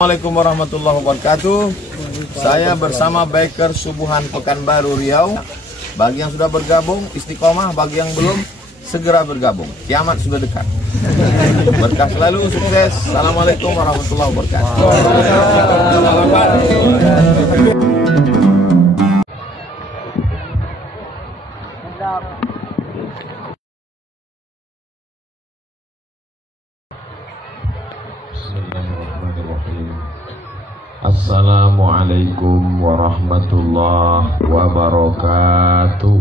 Assalamualaikum warahmatullahi wabarakatuh. Saya bersama Biker Subuhan Pekanbaru Riau. Bagi yang sudah bergabung istiqomah, bagi yang belum segera bergabung. Kiamat sudah dekat. Berkah selalu, sukses. Assalamualaikum warahmatullahi wabarakatuh. Assalamualaikum warahmatullahi wabarakatuh.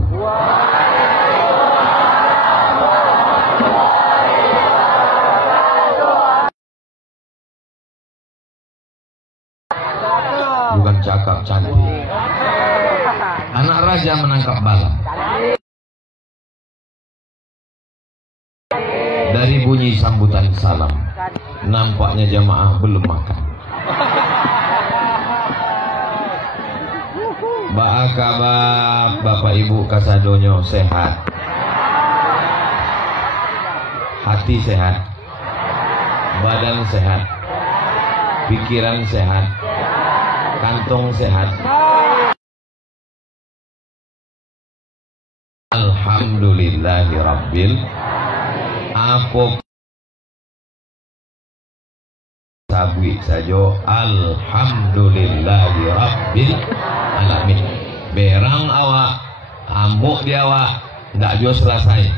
Bukan cakap cantik. Anak raja menangkap bala. Dari bunyi sambutan salam, nampaknya jamaah belum makan. Ba kabar Bapak Ibu kasadonyo sehat, hati sehat, badan sehat, pikiran sehat, kantong sehat. Alhamdulillahirabbil alamin. Sabui sajo alhamdulillahirabbil alamin. Berang awak, amuk di awak, ndak jo selesai,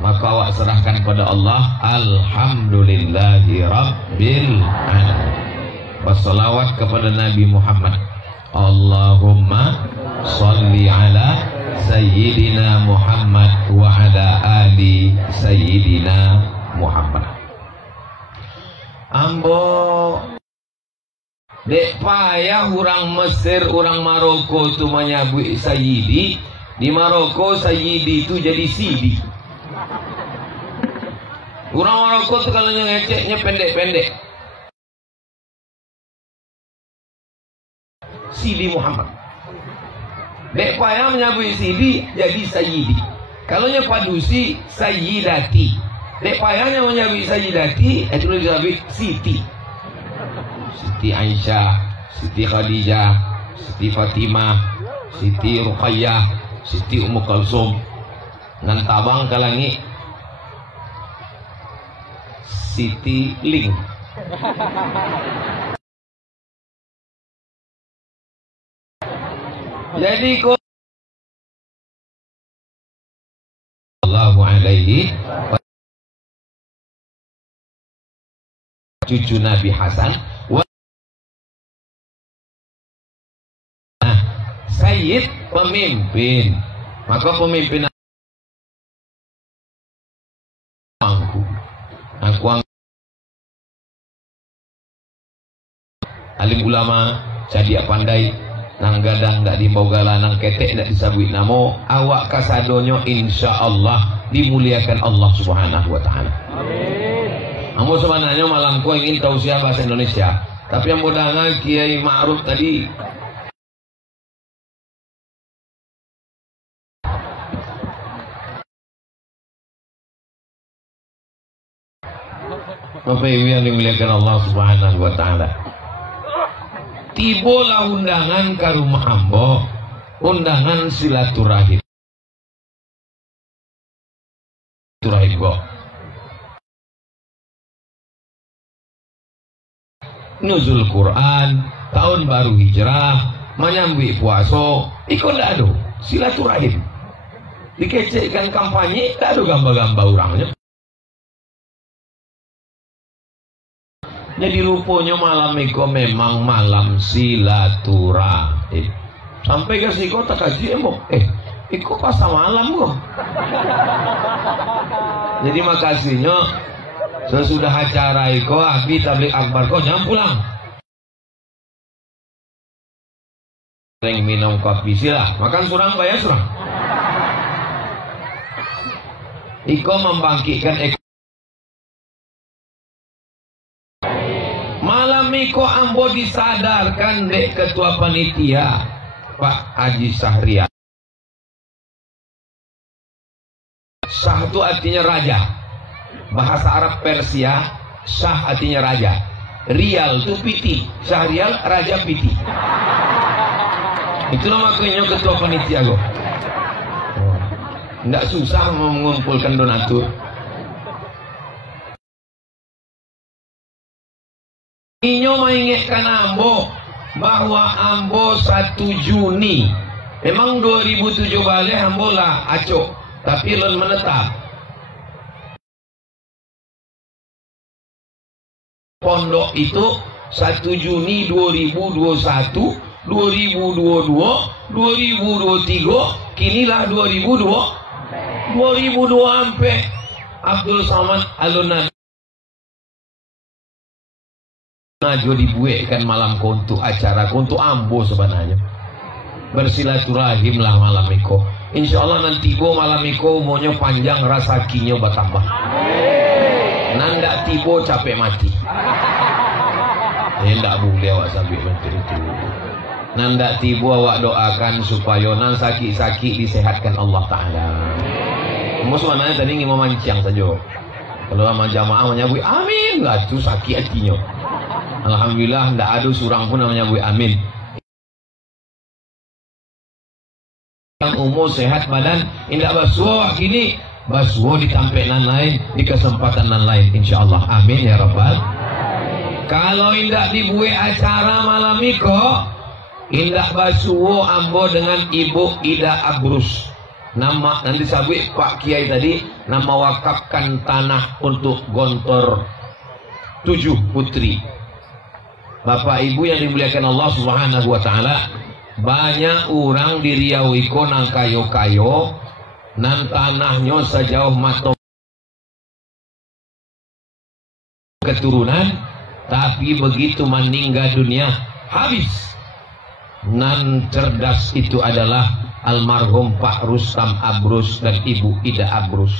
maka awak serahkan pada Allah. Alhamdulillahirabbil alamin. Wassalawat kepada Nabi Muhammad. Allahumma sholli ala sayyidina Muhammad wa ala ali sayyidina Muhammad. Ambo dek payah orang Mesir, orang Maroko itu menyabui Sayyidi. Di Maroko Sayyidi itu jadi Sidi. Orang Maroko itu kalau ngeceknya pendek-pendek, Sidi Muhammad. Dek payah menyabui Sidi jadi Sayyidi. Kalau padusi Sayyidati. Dek payahnya menyabui Sayyidati, itu disebut Siti. Siti Aisyah, Siti Khadijah, Siti Fatimah, Siti Ruqayyah, Siti Ummu Kalsum. Ngan tabang kalangi Siti Ling. Jadi kok Allahu alaihi cucu Nabi Hasan. Nah, Sayyid pemimpin, maka pemimpin aku alim ulama jadi pandai nang gadang ndak dimbogala nang ketek ndak disabui namo awak kasadonyo insyaallah dimuliakan Allah Subhanahu wa taala. Amin. Kamu sebenarnya malam ku ingin tausiah bahasa Indonesia, tapi yang modalnya Kiai Ma'ruf tadi Bapak Ibu yang dimuliakan Allah Subhanahu wa taala. Tibolah undangan ke rumah ambo, undangan silaturahim. Silaturahim go. Nuzul Quran, tahun baru hijrah, menyambui puaso, ikut ndak ada silaturahim. Dikecekkan kampanye, ndak ada gambar-gambar orangnya. Jadi rupanya malam itu memang malam silaturahim. Sampai ke siko tak kaji embok, ikut pas malam kok. Jadi makasihnya. Sesudah acara itu Abi tablik akbar kok jangan pulang. Sering minum kopi sila, makan surang bayar surang. Iko membangkitkan malam iko ambo disadarkan dek ketua panitia Pak Haji Syahrian. Syah itu artinya raja. Bahasa Arab Persia, Syah artinya raja. Rial itu Piti, Syahrial Raja Piti. Itulah makanya ketua panitia gue. Nggak susah mengumpulkan donatur. Inyo mengingatkan Ambo bahwa Ambo 1 Juni. Memang 2007 balik Ambo lah acok, tapi lon menetap. Pondok itu 1 Juni 2021, 2022, 2023, kinilah 2002 sampai Abdul Samad Alun Najo dibuatkan malam kontu acara kontu Ambo sebenarnya. Bersilaturahim lah malam iko. Insya Allah nanti go malam iko maunya panjang rasa kinyo bertambah. Nanda tibo capek mati. Ndak boleh awak sampai macam itu. Nanda tibo awak doakan supaya nan sakit-sakit disehatkan Allah Ta'ala. Musuhnya tadi ingin memancang saja. Kalau sama jamaah menyebut amin lah tu sakit hatinya. Alhamdulillah ndak ada seorang pun namanya menyebut amin. Yang umur sehat badan indah basuh kini basuh ditampek nan lain di kesempatan nan lain insyaallah amin ya rabbal. Kalau indah dibuat acara malam iko indah basuh Ambo dengan Ibu Ida Abrus. Nama nanti sabit Pak Kiai tadi nama wakafkan tanah untuk Gontor 7 putri. Bapak Ibu yang dimuliakan Allah Subhanahu wa taala, banyak orang di Riau iko nang kayo-kayo nan tanahnya sejauh mata keturunan, tapi begitu meninggal dunia habis. Nan cerdas itu adalah almarhum Pak Rustam Abrus dan Ibu Ida Abrus.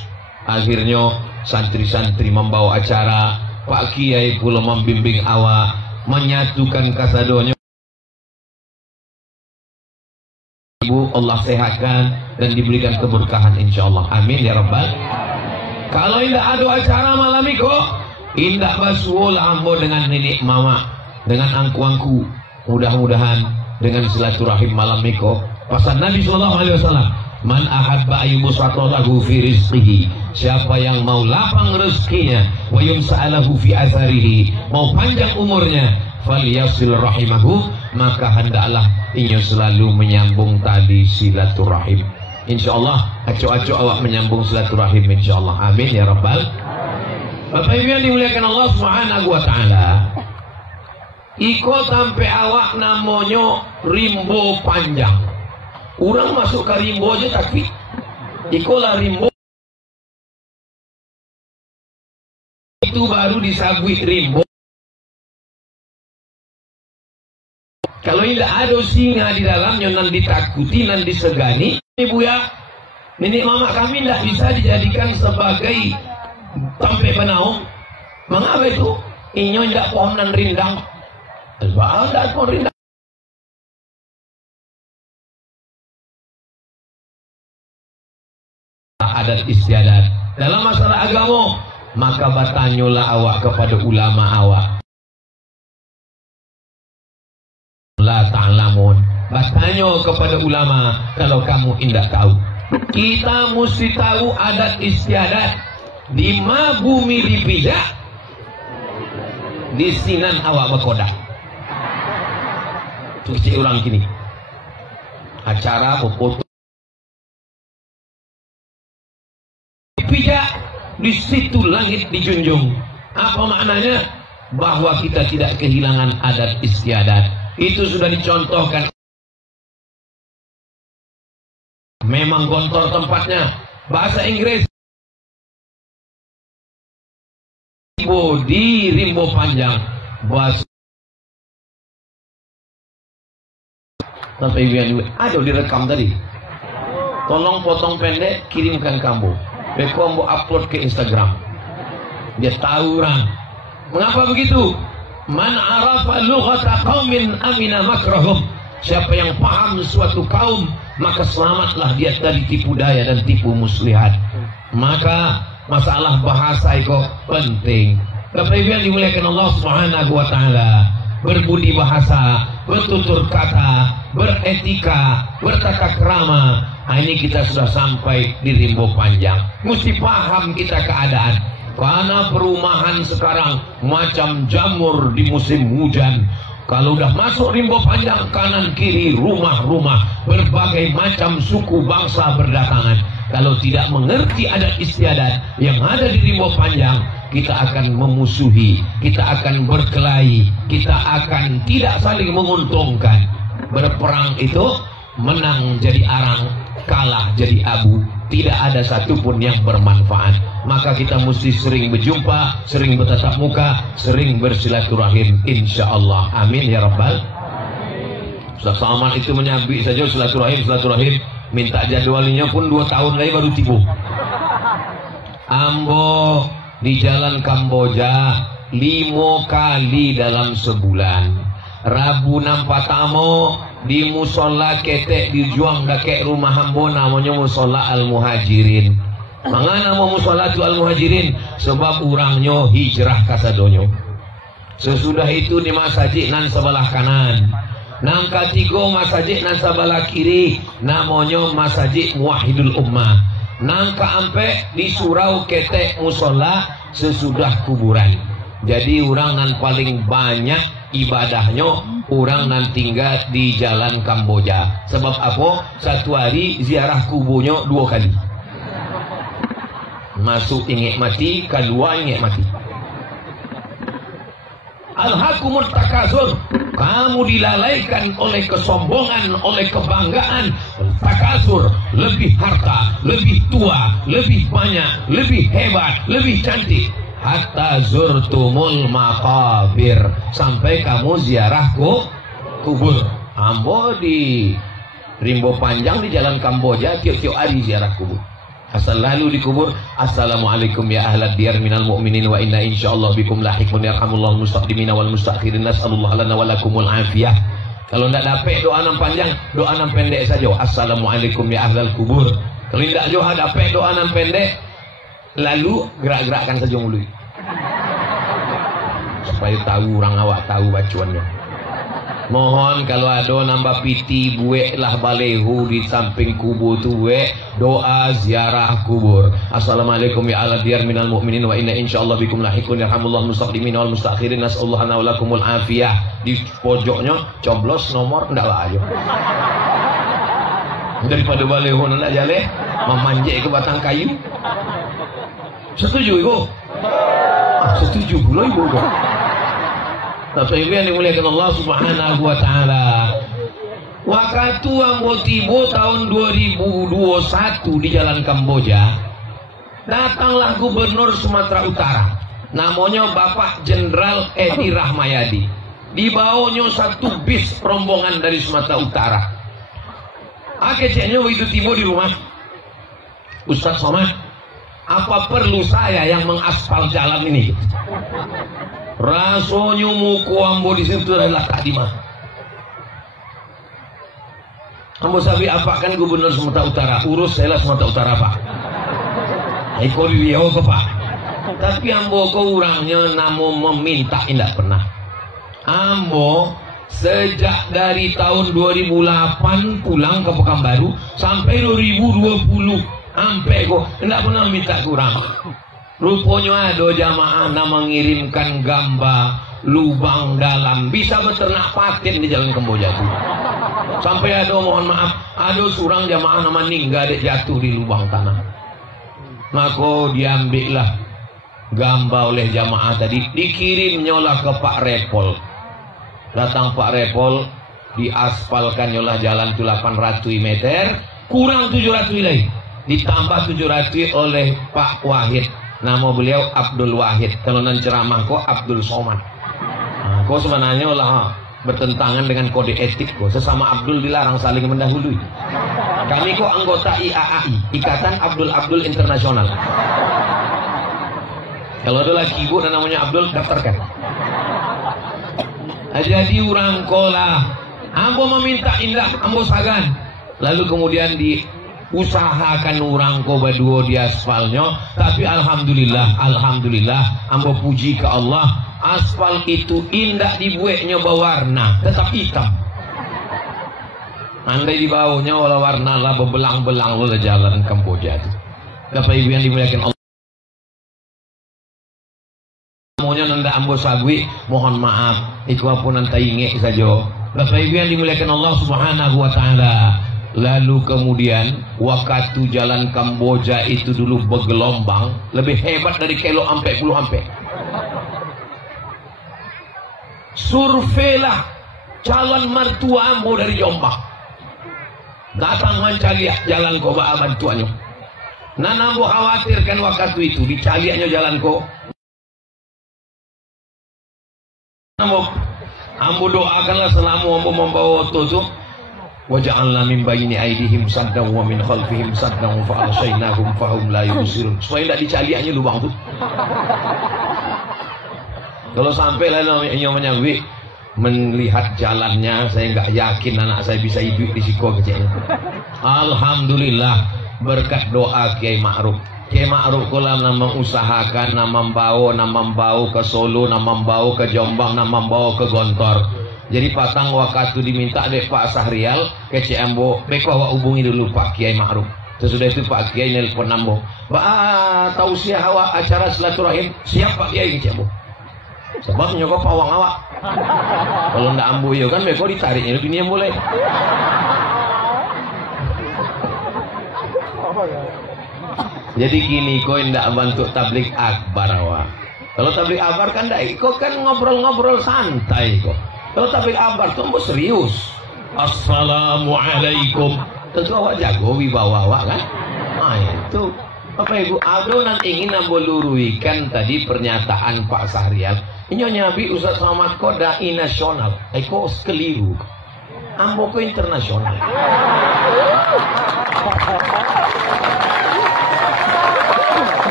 Akhirnya santri-santri membawa acara, Pak Kiai pula membimbing awak, menyatukan kasadonya. Ibu Allah sehatkan dan diberikan keberkahan insyaallah amin ya rabbal. Kalau indah ada acara malam itu indah basuh Ambo dengan nenek mama dengan angku-angku, mudah-mudahan dengan silaturahim malam itu pasal Nabi SAW, man ahabba ayyubsatalahu fi rizqihi, siapa yang mau lapang rezekinya, wa yumsa'alahu fi atharihi, mau panjang umurnya, falyasil rahimahu, maka hendaklah inyo selalu menyambung tali silaturahim. Insyaallah acok-acok awak menyambung silaturahim insyaallah amin ya rabbal. Bapak Ibu yang dimuliakan Allah Subhanahu wa taala, iko sampai awak namanya rimbo panjang. Orang masuk ke rimbo aja tapi iko lah rimbo itu baru disabui rimbo. Kalau tidak ada singa di dalamnya nan ditakuti nan disegani, ibu ya, nenek mama kami tidak bisa dijadikan sebagai tempe penaung. Mengapa itu? Inyo tidak pohon nan rindang. Ada pohon rindang. Adat istiadat dalam masalah agama, maka bertanyalah awak kepada ulama awak. La ta'lamun, bertanya kepada ulama kalau kamu indah tahu. Kita mesti tahu adat istiadat di ma bumi dipijak, di sinan awak berkodak. Itu kecil orang kini acara foto pijak, di situ langit dijunjung. Apa maknanya? Bahwa kita tidak kehilangan adat istiadat. Itu sudah dicontohkan. Memang Gontor tempatnya. Bahasa Inggris di rimbo panjang. Bahasa sampai Ibu ada direkam tadi. Tolong potong pendek, kirimkan kamu. Beko upload ke Instagram. Dia tahu orang. Mengapa begitu? Man arafa lughata qaumin amina makrahum. Siapa yang paham suatu kaum, maka selamatlah dia dari tipu daya dan tipu muslihat. Maka masalah bahasa itu penting. Bapak Ibu yang dimuliakan Allah Subhanahu wa taala, berbudi bahasa, bertutur kata, beretika, bertata krama. Nah, ini kita sudah sampai di Rimbo Panjang. Mesti paham kita keadaan. Karena perumahan sekarang macam jamur di musim hujan. Kalau udah masuk Rimbo Panjang, kanan kiri rumah-rumah, berbagai macam suku bangsa berdatangan. Kalau tidak mengerti adat istiadat yang ada di Rimbo Panjang, kita akan memusuhi, kita akan berkelahi, kita akan tidak saling menguntungkan. Berperang itu menang jadi arang, kalah jadi abu. Tidak ada satupun yang bermanfaat. Maka kita mesti sering berjumpa, sering bertatap muka, sering bersilaturahim, insya Allah. Amin ya rabbal. Ustaz Salman itu menyabik saja silaturahim. Minta jadwalnya pun 2 tahun lagi baru tiba. Ambo di jalan Kamboja 5 kali dalam sebulan. Rabu nampak tamu di musola ketek dijuang dakek rumah hambo, namanya musola Al-Muhajirin. Mangana mau musola tu Al-Muhajirin? Sebab orangnya hijrah kasadonyo. Sesudah itu di masjid nan sebelah kanan, nang ketiga masjid nan sebelah kiri, namanya masjid Muwahhidul Ummah. Nang keempat di surau ketek musola sesudah kuburan. Jadi orang nan paling banyak ibadahnya orang nan tinggal di jalan Kamboja. Sebab apa? Satu hari ziarah kuburnya 2 kali. Masuk ingat mati, kedua ingat mati. Alhaqumut takasur. Kamu dilalaikan oleh kesombongan, oleh kebanggaan. Takasur, lebih harta, lebih tua, lebih banyak, lebih hebat, lebih cantik. Hatta zurtumul maqabir, sampai kamu ziarah kubur. Ambo di Rimbo Panjang di jalan Kamboja tiap-tiap hari ziarah kubur. Asal lalu di kubur, assalamualaikum ya ahlad diyar minal mu'minin wa inna insyaallah bikum lahiqun yarhamullahu mustaqdimina wal mustakhirin, nas'alullah lana wa lakumul afiyah. Kalau tidak dapat doa nan panjang, doa nan pendek saja. Assalamualaikum ya ahlal kubur. Kalau tidak juga dapat doa nan pendek, lalu gerak-gerakkan saja mulut supaya tahu orang awak tahu bacuannya. Mohon kalau ada nambah piti buek lah balehu di samping kubur tu buek doa ziarah kubur. Assalamualaikum ya ala diyar minal mu'minin wa inna insyaallah bikum lahiqun yarhamullah mustaqdimin wal mustakhirin, nas'alullah lana wa lakumul afiyah. Di pojoknya coblos nomor ndak lah aja. Daripada balehu nak jale memanjat ke batang kayu. Setuju ibu? Setuju pula ibu. Tapi ibu yang dimuliakan Allah Subhanahu wa taala. Waktu ambo tibo tahun 2021 di jalan Kamboja, datanglah gubernur Sumatera Utara. Namanya Bapak Jenderal Edi Rahmayadi. Dibawanya 1 bis rombongan dari Sumatera Utara. Keceknya begitu tibo di rumah. Ustaz Somad, apa perlu saya yang mengaspal jalan ini? Rasanya muku ambo di situ adalah kadimah. Ambo sabi apa kan gubernur Sumatera Utara, urus saya lah Sumatera Utara Pak. Iko Riau ke Pak. Tapi ambo ko orangnya namo meminta tidak pernah. Ambo sejak dari tahun 2008 pulang ke Pekanbaru sampai 2020 sampai kok tidak pernah minta kurang. Rupanya ada jamaah yang mengirimkan gambar lubang dalam bisa beternak patin di jalan Kamboja itu. Sampai ada mohon maaf, ada seorang jamaah nama meninggal jatuh di lubang tanah. Maka diambillah gambar oleh jamaah tadi, dikirimnya lah ke Pak Repol. Datang Pak Repol, diaspalkan lah jalan itu 800 meter, kurang 700 lagi. Ditambah 700 oleh Pak Wahid. Nama beliau Abdul Wahid. Kalau nan ceramah kok Abdul Somad. Nah, kok sebenarnya lah bertentangan dengan kode etik kok. Sesama Abdul dilarang saling mendahului. Kami kok anggota IAAI, Ikatan Abdul Internasional. Kalau ada lagi ibu dan namanya Abdul, daftarkan. Jadi orang kolah, ambo meminta indah, ambo sagan. Lalu kemudian usahakan orang ko berdua di aspalnya, tapi alhamdulillah ambo puji ke Allah, aspal itu indah dibuatnya berwarna tetap hitam. Andai di bawahnya walau warna lah berbelang-belang lo jalan Kamboja itu. Bapak Ibu yang dimuliakan Allah, maunya nanda ambo sagwi, mohon maaf iku pun nanti inge saja. Bapak Ibu yang dimuliakan Allah Subhanahu wa taala. Lalu kemudian waktu jalan Kamboja itu dulu bergelombang lebih hebat dari kilo ampe puluh ampe. Surveilah calon mertua ambo dari Jombang, datang mencari jalan ko ba bantuannya. Nana ambo khawatirkan waktu itu dicariannya jalan ko. Ambo doakanlah selama ambo membawa tutup. Waja'alna min bayni aydihim saddan wa min khalfihim saddan fa aghshaynahum fahum la yubsirun. Supaya tidak dicaliannya lubang itu. Kalau sampai lalu menyambut melihat jalannya, saya nggak yakin anak saya bisa hidup di siko kecilnya. Alhamdulillah berkat doa Kiai Ma'ruf. Kiai Ma'ruf kula mengusahakan membawa ke Solo, membawa ke Jombang, membawa ke Gontor. Jadi patang waktu diminta dek Pak Sahrial ke Ciambo, beko awak hubungi dulu Pak Kiai Ma'ruf. Sesudah itu Pak Kiai nelpon ambo, tausiah awak acara silaturahim, siap Pak Kiai ke Ciambo. Sebab nyokap awang awak. Kalau ndak ambo yo kan beko ditariknya dunia mulai. Jadi gini, kau ndak bantu tablik akbar awak. Kalau tablik akbar kan ndak, kau kan ngobrol-ngobrol santai kok. Kalau tablik akbar tuh mau serius. Assalamualaikum. Tentu awak jago wibawa awak kan. Nah itu Bapak Ibu, aku nanti ingin meluruskan tadi pernyataan Pak Sahrial. Ini nyabi Ustaz Selamat ko dai nasional. Eko keliru. Ambo ko internasional.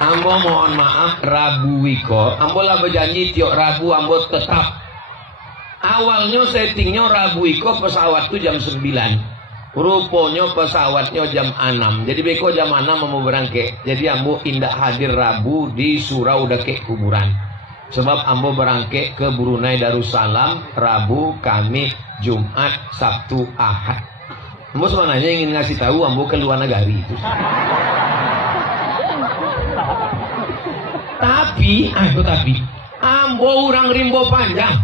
Ambo mohon maaf Rabu wiko. Ambo lah berjanji tiap Rabu ambo tetap. Awalnya settingnya Rabu wiko pesawat itu jam 9. Rupanya pesawatnya jam 6. Jadi beko jam 6 mau berangkat. Jadi ambo indah hadir Rabu di surau deket kuburan. Sebab ambo berangkat ke Brunei Darussalam Rabu, Kamis, Jumat, Sabtu, Ahad. Ambo sebenarnya ingin ngasih tahu ambo ke luar negara itu. Tapi ambo orang rimbo panjang.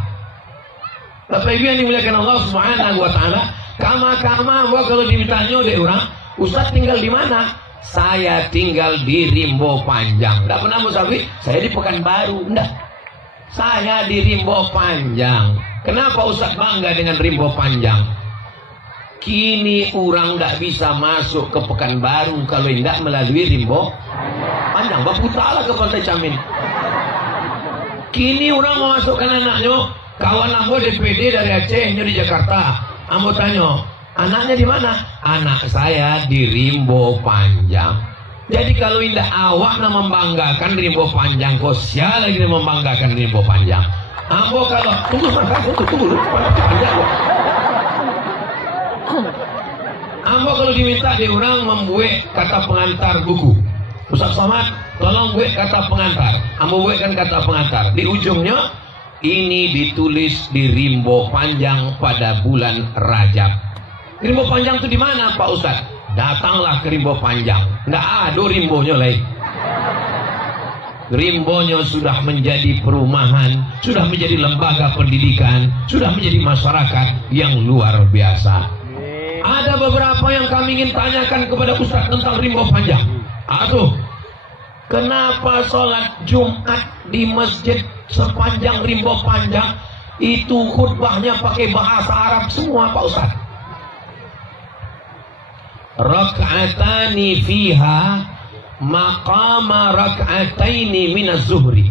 Bapak Ibu yang dimuliakan Allah Subhanahu wa taala, kama ambo kalau ditanya oleh orang, Ustaz tinggal di mana? Saya tinggal di Rimbo Panjang. Enggak pernah musafir, saya di Pekanbaru. Enggak. Saya di Rimbo Panjang. Kenapa Ustaz bangga dengan Rimbo Panjang? Kini orang nggak bisa masuk ke Pekanbaru kalau tidak melalui Rimbo Panjang. Baputalah ke Pantai Camin. Kini orang mau masukkan anaknya, kawan ambo DPD dari Aceh di Jakarta. Ambo tanya, anaknya di mana? Anak saya di Rimbo Panjang. Jadi kalau indah awak nak membanggakan Rimbo Panjang, kau siapa lagi yang membanggakan Rimbo Panjang? Ambo kalau tunggu. Ambo kalau diminta di orang membuat kata pengantar buku. Ustaz Somad, tolong buat kata pengantar. Ambo buatkan kata pengantar. Di ujungnya ini ditulis di Rimbo Panjang pada bulan Rajab. Rimbo Panjang itu di mana Pak Ustaz? Datanglah ke Rimbo Panjang. Nggak ada Rimbonya lagi. Rimbonya sudah menjadi perumahan, sudah menjadi lembaga pendidikan, sudah menjadi masyarakat yang luar biasa. Ada beberapa yang kami ingin tanyakan kepada Ustaz tentang Rimbo Panjang. Aduh, kenapa sholat Jumat di masjid sepanjang Rimbo Panjang itu khutbahnya pakai bahasa Arab semua Pak Ustaz? Rak'atani fiha maqama rak'ataini minaz zuhri.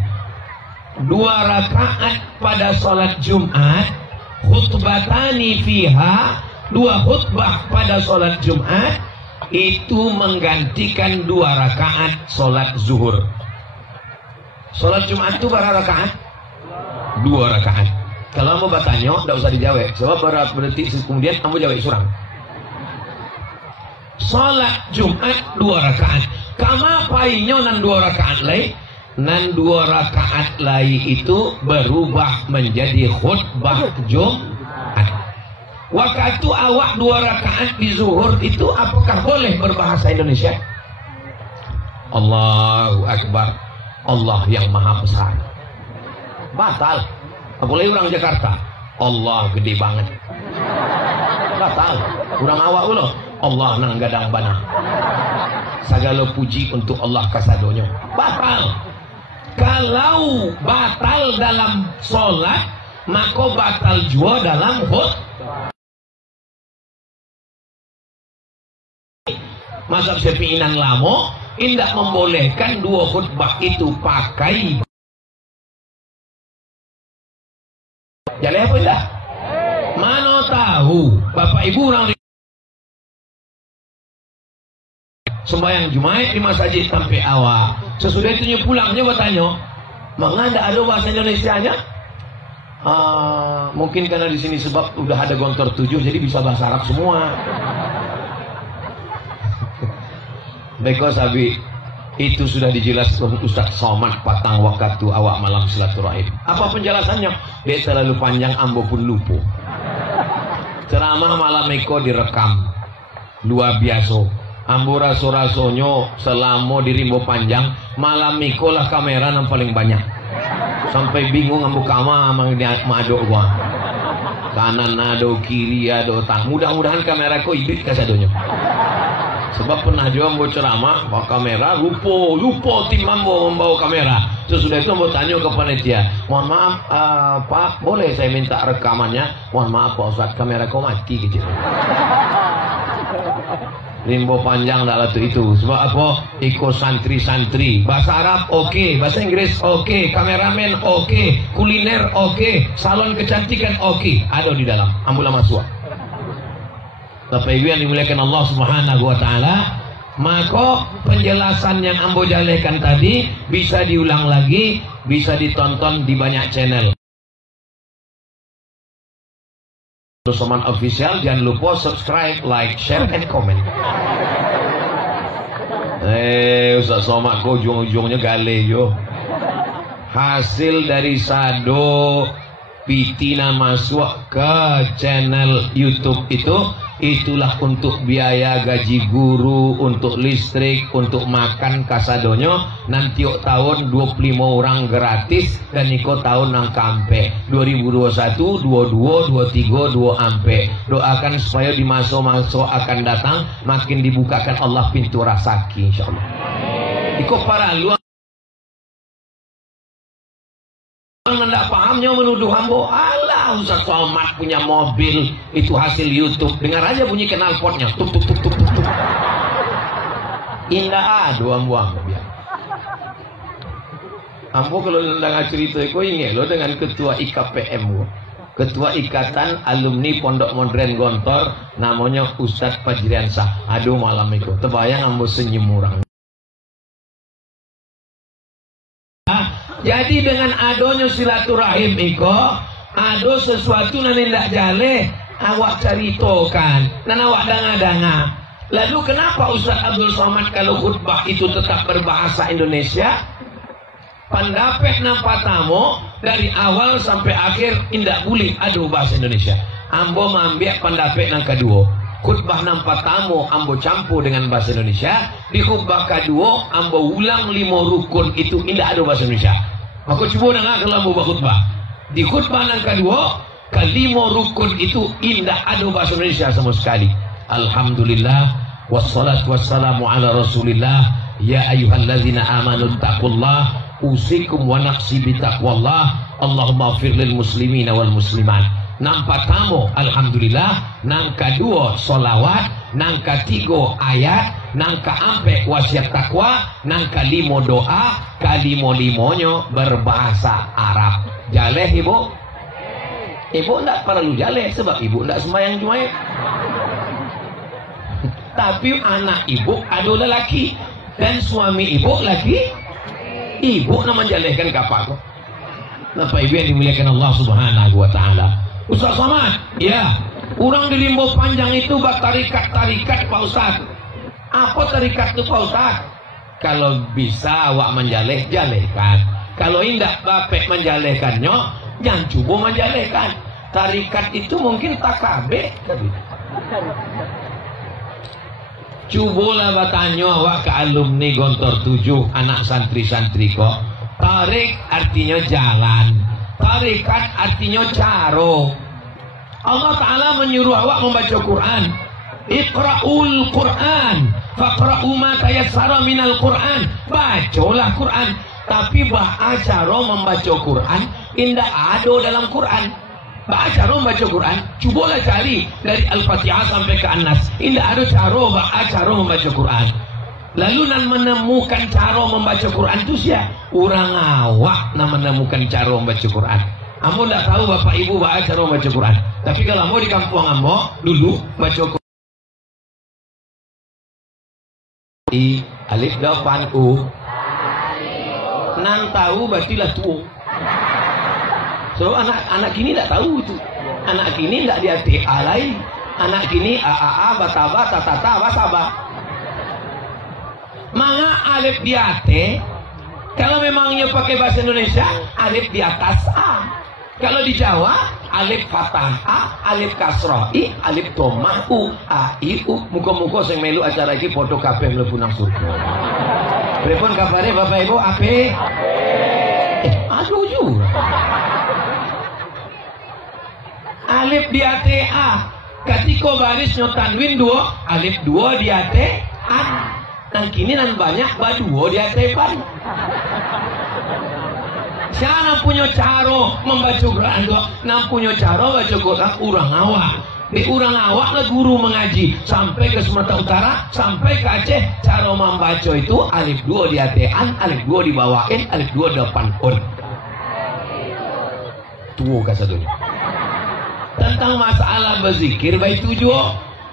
2 rakaat pada sholat Jumat, khutbatani fiha, 2 khutbah pada sholat Jumat itu menggantikan 2 rakaat sholat zuhur. Sholat Jumat itu berapa rakaat? 2 rakaat. Kalau mau bertanya, tidak usah dijawab. Sebab berarti kemudian kamu jawab surang. salat Jumat 2 rakaat. Kama painyo nan 2 rakaat lai, nan 2 rakaat lai itu berubah menjadi khutbah Jumat. Waktu awak 2 rakaat di zuhur itu apakah boleh berbahasa Indonesia? Allahu Akbar, Allah yang maha besar. Batal. Apalagi orang Jakarta, Allah gede banget. Batal. Kurang awak ulo, Allah nang gadang bana. Segala puji untuk Allah kasadonyo. Batal. Kalau batal dalam sholat, maka batal jua dalam khutbah. Mazhab Syafi'i nang lamo indak membolehkan 2 khutbah itu pakai. Jadi apa indah? Mana tahu Bapak Ibu orang sembahyang Jumat di masjid sampai awal. Sesudah itu pulangnya bertanya, mengapa ada bahasa Indonesianya? Mungkin karena di sini sebab udah ada gontor 7 jadi bisa bahasa Arab semua. Because abi itu sudah dijelaskan Ustaz Somad patang waktu awak malam silaturahim. Apa penjelasannya? Dia terlalu panjang, ambo pun lupa. Ceramah malam eko direkam luar biasa. Ambo raso-rasonyo selama dirimbo panjang, malam eko lah kamera yang paling banyak. Sampai bingung ambo kama amang dia madok gua. Kanan ado, kiri ado, tang. Mudah-mudahan kamera ko ibit kasadonyo. Sebab pernah juga mau ceramah bawa kamera, lupa tim ambo membawa kamera. Sesudah itu ambo tanya ke panitia, mohon maaf Pak, boleh saya minta rekamannya? Mohon maaf Pak Ustaz, kamera kau mati gitu. Rimbo panjang dah itu. Sebab apa? Ikut santri-santri. Bahasa Arab oke, bahasa Inggris oke, kameramen oke, kuliner oke, salon kecantikan oke, ada di dalam. Ambulah masuk. Bapak Ibu yang dimuliakan Allah Subhanahu wa taala, maka penjelasan yang ambo jalekan tadi bisa diulang lagi, bisa ditonton di banyak channel. Somad Official, jangan lupa subscribe, like, share, and comment. Ustaz Somad kok ujung-ujungnya gale yo. Hasil dari sado pitina masuk ke channel YouTube itulah untuk biaya gaji guru, untuk listrik, untuk makan kasadonyo. Nanti tahun 25 orang gratis dan iko tahun nang kampe 2021, 22, 23, 2 ampe. Doakan supaya di masa-masa akan datang makin dibukakan Allah pintu rezeki insyaallah. Iko para luang tidak pahamnya menuduh hambo, alah Ustaz Somad punya mobil itu hasil YouTube. Dengar aja bunyi knalpotnya, tuk tuk tuk tuk tuk tuk. Indah doang buang biar. Hambo kalau ndak cerita kau ingat lo dengan ketua IKPM gua. Ketua Ikatan Alumni Pondok Modern Gontor namanya Ustadz Fajriansah. Aduh malam itu terbayang hambo senyum orang. Jadi dengan adonyo silaturahim iko, ado sesuatu nan ndak jale, awak caritokan, nan awak danga-danga. Lalu kenapa Ustaz Abdul Somad kalau khutbah itu tetap berbahasa Indonesia? Pendapat nampak tamu dari awal sampai akhir indak boleh ado bahasa Indonesia. Ambo mengambil pendapat yang kedua. Khutbah nampak tamu ambo campur dengan bahasa Indonesia. Di khutbah kedua ambo ulang 5 rukun itu indak ada bahasa Indonesia. Maka coba dengar kalau ambo khutbah. Di khutbah yang kedua, kelima rukun itu indah ada bahasa Indonesia sama sekali. Alhamdulillah, wassalatu wassalamu ala Rasulillah. Ya ayyuhalladzina amanu taqullah, usikum wa naqsi bitaqwallah. Allahumma fir lil muslimina wal muslimat. Nampak tamu alhamdulillah, nang kedua solawat, nang ketiga ayat, nang keempat wasiat takwa, nang kelima doa, kelima-limonyo berbahasa Arab. Jaleh ibu? Ibu tidak perlu jaleh sebab ibu tidak sembahyang Jumat. Tapi anak ibu ada lelaki dan suami ibu laki. Ibu nak menjalehkan kapal. Bapak Ibu yang dimuliakan Allah Subhanahu wa taala. Ustaz Somad, ya, orang di limbo panjang itu buat tarikat-tarikat Pak Ustaz. Apa tarikat itu Pak Ustaz? Kalau bisa awak menjaleh, jalehkan. Kalau indak bapek menjalehkannya, jangan coba menjalehkan. Tarikat itu mungkin tak kabeh. Cobalah bertanya awak ke alumni Gontor 7, anak santri-santri kok. Tarik artinya jalan, tarikat artinya caro. Allah Ta'ala menyuruh awak membaca Quran. Iqra'ul Quran faqra'u ma tayassara minal Quran. Bacalah Quran. Tapi cara membaca Quran indah ada dalam Quran. Cara membaca Quran, cobalah cari dari Al-Fatihah sampai ke An-Nas. Indah ada cara membaca Quran. Lalu nan menemukan cara membaca Quran itu siapa? Orang awak nan menemukan cara membaca Quran. Ambo tidak tahu bapak ibu cara membaca Quran. Tapi kalau ambo di kampung ambo dulu baca Quran. Alif depan U. Nan tahu berarti lah tua. So anak kini tidak tahu itu. Anak kini tidak dia alai. Anak kini a bataba tatata wasaba. Manga alif di ate. Kalau memangnya pakai bahasa Indonesia, alif di atas a. Kalau di Jawa, alif fathah a, alif kasroh i, alif domah u, a i u. Muka-muka sing melu acara iki foto kabeh mlebu nang surga. Pripun kabare Bapak Ibu? Ape? Aduh juga. Alif di ate a. Ketika barisnya tanwin 2, alif 2 di ate a. Nang kini nan banyak baduo di ate pan. Siapa punya cara membaca Quran? Nam punya cara baca Quran urang awak. Di urang awak lah guru mengaji sampai ke Sumatera Utara, sampai ke Aceh. Cara membaca itu alif 2 di atean, alif 2 dibawain, alif 2 depan on. Tuh kasatunya. Tentang masalah berzikir baik tujuh.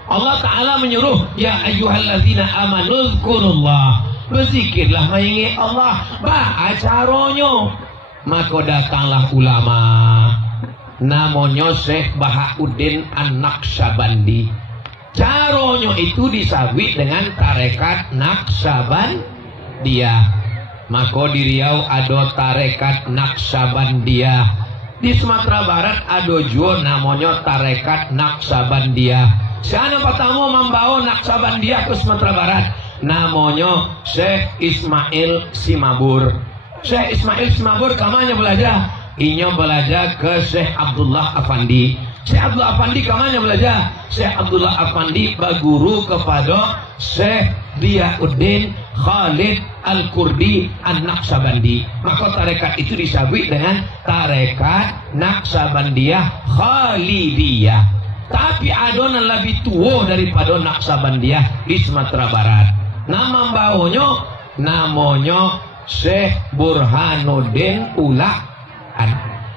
Allah Ta'ala menyuruh, ya ayyuhallazina amanu dzkurullah. Berzikirlah mengingat Allah. Caranya. Maka datanglah ulama namanya Syekh Bahauddin An-Naqsyabandi. Caranya itu disabit dengan tarekat Naqsyabandiyah. Maka di Riau ada tarekat Naqsyabandiyah. Di Sumatera Barat ada juga namanya tarekat Naqsyabandiyah. Siapa pertama membawa Naqsyabandiyah ke Sumatera Barat? Namanya Syekh Ismail Simabur. Syekh Ismail Simabur kamanya belajar? Inya belajar ke Syekh Abdullah Afandi. Syekh Abdullah Afandi kamanya belajar? Syekh Abdullah Afandi berguru kepada Syekh Bahauddin Khalid Al-Kurdi An-Naqsyabandi. Maka tarekat itu disabit dengan tarekat Naqsyabandiyah Khalidiyah. Tapi ada yang lebih tua daripada Naqsyabandiyah di Sumatera Barat. Nama bawahnya namanya Syekh Burhanuddin Ulakan.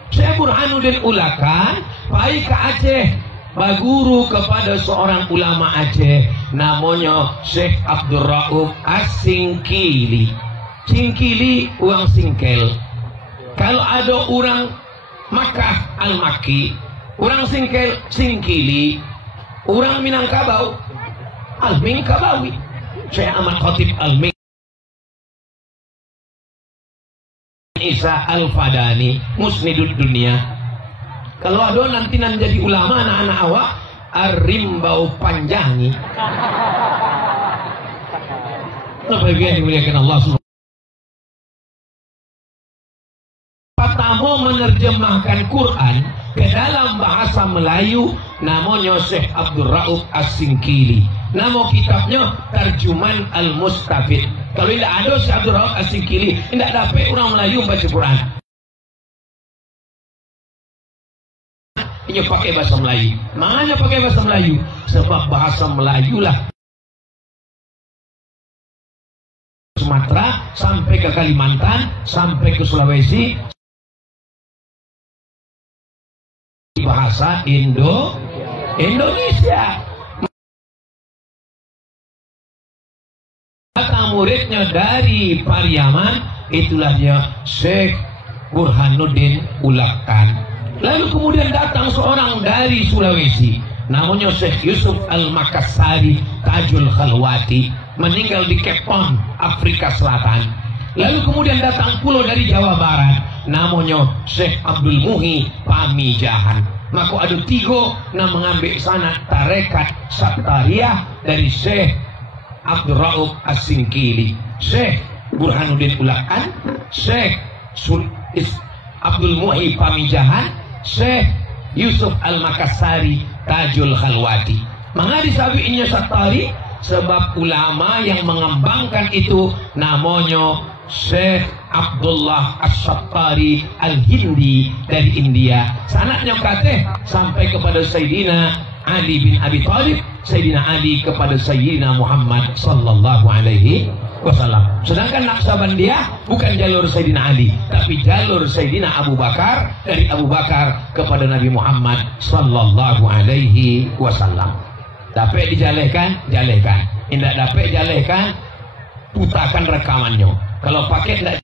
Syekh Burhanuddin Ulakan baik ke Aceh, berguru kepada seorang ulama Aceh namanya Syekh Abdul Rauf As-Singkili. Singkili orang singkel. Kalau ada orang Makkah Al-Makki, orang singkel Singkili, orang Minangkabau Al-Minkabawi. Syekh Ahmad Khatib Al-Min Isa Al-Fadani Musnidud Dunia. Kalau ada nanti jadi ulama anak-anak awak Arimbau Panjangi. Apa yang dimuliakan Allah SWT. Pertama menerjemahkan Quran ke dalam bahasa Melayu namanya Syekh Abdul Rauf As-Singkili. Nama kitabnya Tarjuman Al-Mustafid. Kalau tidak ada Syekh Abdul Rauf As-Singkili, tidak dapat orang Melayu baca Quran. Ini pakai bahasa Melayu. Makanya pakai bahasa Melayu, sebab bahasa Melayu lah Sumatera sampai ke Kalimantan, sampai ke Sulawesi, bahasa Indonesia. Datang muridnya dari Pariaman, itulah dia Syekh Burhanuddin Ulakan. Lalu kemudian datang seorang dari Sulawesi, namanya Syekh Yusuf Al-Makassari Tajul Khalwati. meninggal di Cape Town, Afrika Selatan. Lalu kemudian datang pula dari Jawa Barat, namanya Syekh Abdul Muhi Pamijahan. Maka ada 3 yang mengambil sanad tarekat Sattariyah dari Syekh Abdul Rauf As-Singkili, Syekh Burhanuddin Ulakan, Syekh Abdul Muhi Pamijahan, Syekh Yusuf Al-Makassari Tajul Khalwati. Mengapa disabiinnya Sattari? Sebab ulama yang mengembangkan itu namanya Syekh Abdullah As-Sattari Al-Hindi dari India. Sanadnya kateh sampai kepada Sayyidina Ali bin Abi Thalib, Sayyidina Ali kepada Sayyidina Muhammad sallallahu alaihi wasallam. Sedangkan Naqsabandiyah bukan jalur Sayyidina Ali, tapi jalur Sayyidina Abu Bakar, dari Abu Bakar kepada Nabi Muhammad sallallahu alaihi wasallam. Dapat dijalehkan, jalehkan. Tidak dapat jalehkan, putakan rekamannya. Kalau pakai tidak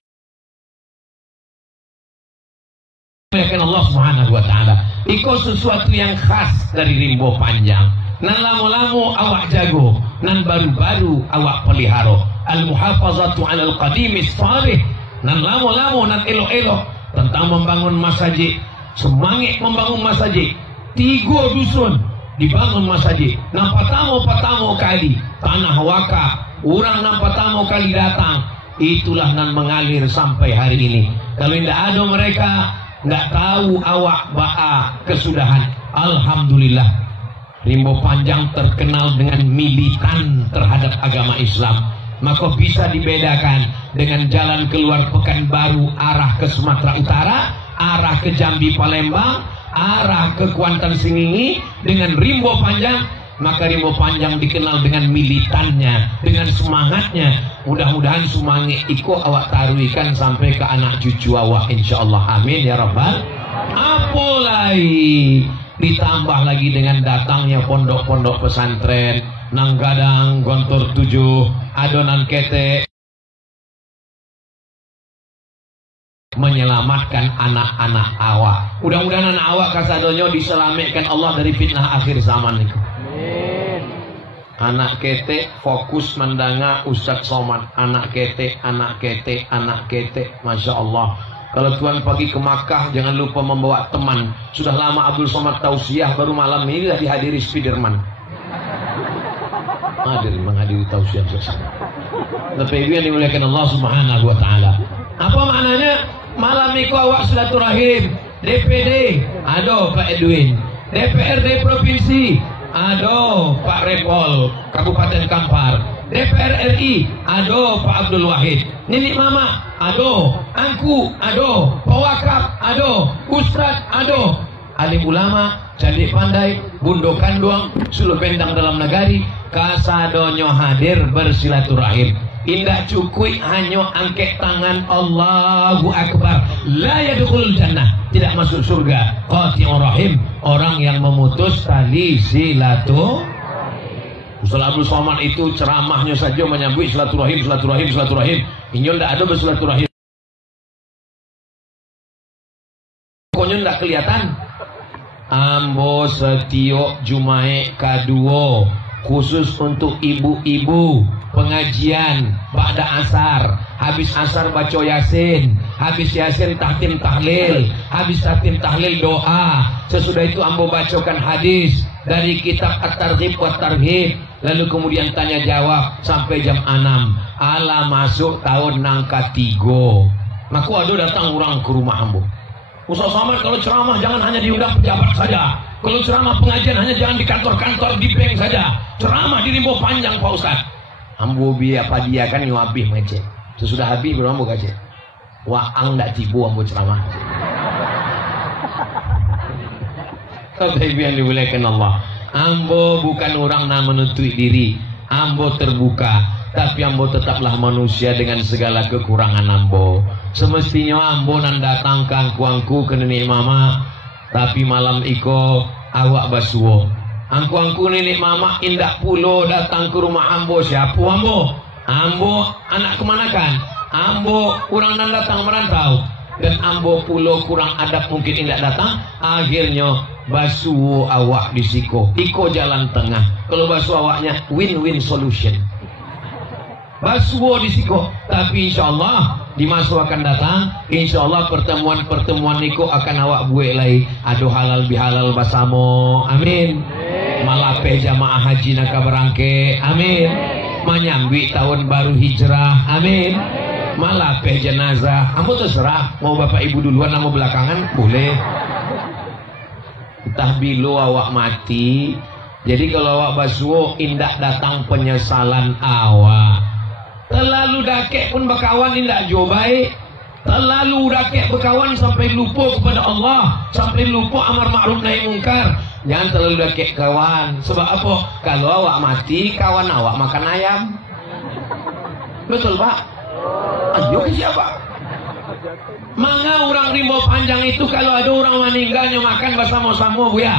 dijalehkan Allah Subhanahu wa taala. Iko sesuatu yang khas dari Rimbo Panjang. Nan lamu-lamu awak jago, nan baru-baru awak pelihara. Al-muhafazatu 'alal qadimis shalih. Nan lamu-lamu nan elok-elok tentang membangun masjid. Semangat membangun masjid. 3 dusun dibangun masjid. Nampak tamu kali tanah wakaf, orang nampak tamu kali datang. Itulah nan mengalir sampai hari ini. Kalau tidak ada mereka, nggak tahu awak ba'a kesudahan. Alhamdulillah, Rimbo Panjang terkenal dengan militan terhadap agama Islam. Maka bisa dibedakan dengan jalan keluar Pekanbaru arah ke Sumatera Utara, arah ke Jambi Palembang, arah ke Kuantan Singingi dengan Rimbo Panjang. Maka Rimbo Panjang dikenal dengan militannya, dengan semangatnya. Mudah-mudahan semangat iko awak taruhkan sampai ke anak cucu awak, insyaallah. Amin ya rabbal. Apalagi ditambah lagi dengan datangnya pondok-pondok pesantren, Nanggadang, Gontor 7, Adonan Kete, menyelamatkan anak-anak awak. Mudah-mudahan anak awak kasadonyo diselamatkan Allah dari fitnah akhir zaman itu. Anak kete fokus mendanga Ustadz Somad. Anak kete, anak kete, anak kete. Masya Allah. Kalau Tuhan pergi ke Makkah, jangan lupa membawa teman. Sudah lama Abdul Somad tausiah, baru malam ini dah dihadiri Spiderman. Hadir menghadiri tausiah bersama. Tapi yang dimuliakan Allah Subhanahu wa taala. Apa maknanya? Malam itu awak silaturahim. DPD, aduh Pak Edwin. DPRD provinsi, aduh Pak Repol Kabupaten Kampar. DPR RI, aduh Pak Abdul Wahid. Nenek Mama, aduh Angku, aduh Pak Wakaf, aduh Ustadz, aduh alim ulama, jadi pandai, bundo kanduang, suluh pendang dalam negari, kasadonyo hadir bersilaturahim. Indah cukui hanya angkat tangan Allahu Akbar, la yadkhulul jannah, tidak masuk surga. Qati'ur rahim, orang yang memutus tali silaturahim. Ustaz Abdul Somad itu ceramahnya saja menyambut silaturahim, silaturahim, silaturahim. Inyol tidak ada bersilaturahim. Pokoknya tidak kelihatan. Ambo setio Jumae Kaduo, khusus untuk ibu-ibu, pengajian ba'da asar. Habis asar baca yasin, habis yasin tahtim tahlil, habis tahtim tahlil doa. Sesudah itu ambo bacakan hadis dari kitab At-Targhib wa Tarhib, lalu kemudian tanya jawab sampai jam 6. Ala masuk tahun nangka 3. Maka ada datang orang ke rumah ambo. Ustaz Somad, kalau ceramah jangan hanya diundang pejabat saja. Kalau ceramah pengajian hanya jangan di kantor-kantor, di bank saja. Ceramah di Rimbo Panjang Pak Ustaz. Ambo biar apa dia kan nyuapih mece. Sesudah habis baru ambo kaje. Waang ndak tipu ambo ceramah. Kata ibu yang dimuliakan Allah. Ambo bukan orang yang menutup diri. Ambo terbuka. Tapi ambo tetaplah manusia dengan segala kekurangan ambo. Semestinya ambo nan datang ke angku-angku ke nenek mama. Tapi malam iko awak basuo. Angku-angku nenek mama indak pulo datang ke rumah ambo. Siapa ambo? Ambo anak kemanakan? Ambo kurang nan datang merantau. Dan ambo pulo kurang adab mungkin indak datang. Akhirnya basuo awak di siko. Iko jalan tengah. Kalau basuo awaknya win-win solution. basuo di siko. Tapi insyaallah di masa akan datang, insyaallah pertemuan niko akan awak buat lagi. Aduh halal bihalal basamo. Amin. Malape jamaah haji nak berangke. Amin. Menyambut tahun baru hijrah. Amin. Malape jenazah. Kamu terserah mau bapak ibu duluan mau belakangan boleh. Entah bilo awak mati. Jadi kalau awak basuo indah datang penyesalan awak. Terlalu dakek pun berkawan indah jo baik. Terlalu dakek berkawan sampai lupa kepada Allah, sampai lupa amar ma'ruf nahi mungkar. Jangan terlalu dakek kawan. Sebab apa? Kalau awak mati, kawan awak makan ayam. Betul Pak? Ayo ke siapa? Manga orang rimbo panjang itu kalau ada orang meninggalnya makan bersama-sama bu ya.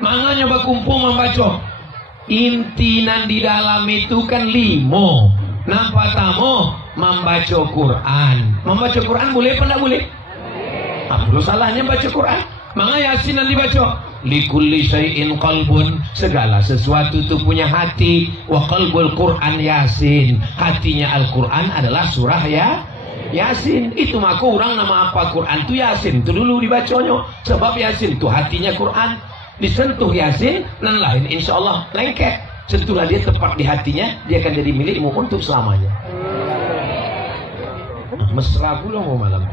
Manganya berkumpul membaca. Intinan di dalam itu kan 5. Nampak tamu membaca Quran. Membaca Quran boleh apa tidak boleh? Apa salahnya baca Quran? Manga Yasin yang dibaca. Likulli syai'in qalbun, segala sesuatu itu punya hati. Wa qalbul Quran Yasin, hatinya Al-Quran adalah surah ya Yasin. Itu maka orang nama apa Quran itu Yasin itu dulu dibacanya. Sebab Yasin itu hatinya Quran. Disentuh Yasin dan lain insya Allah lengket. Sentuhlah dia tepat di hatinya, dia akan jadi milikmu untuk selamanya. Mesra pula mau malam itu.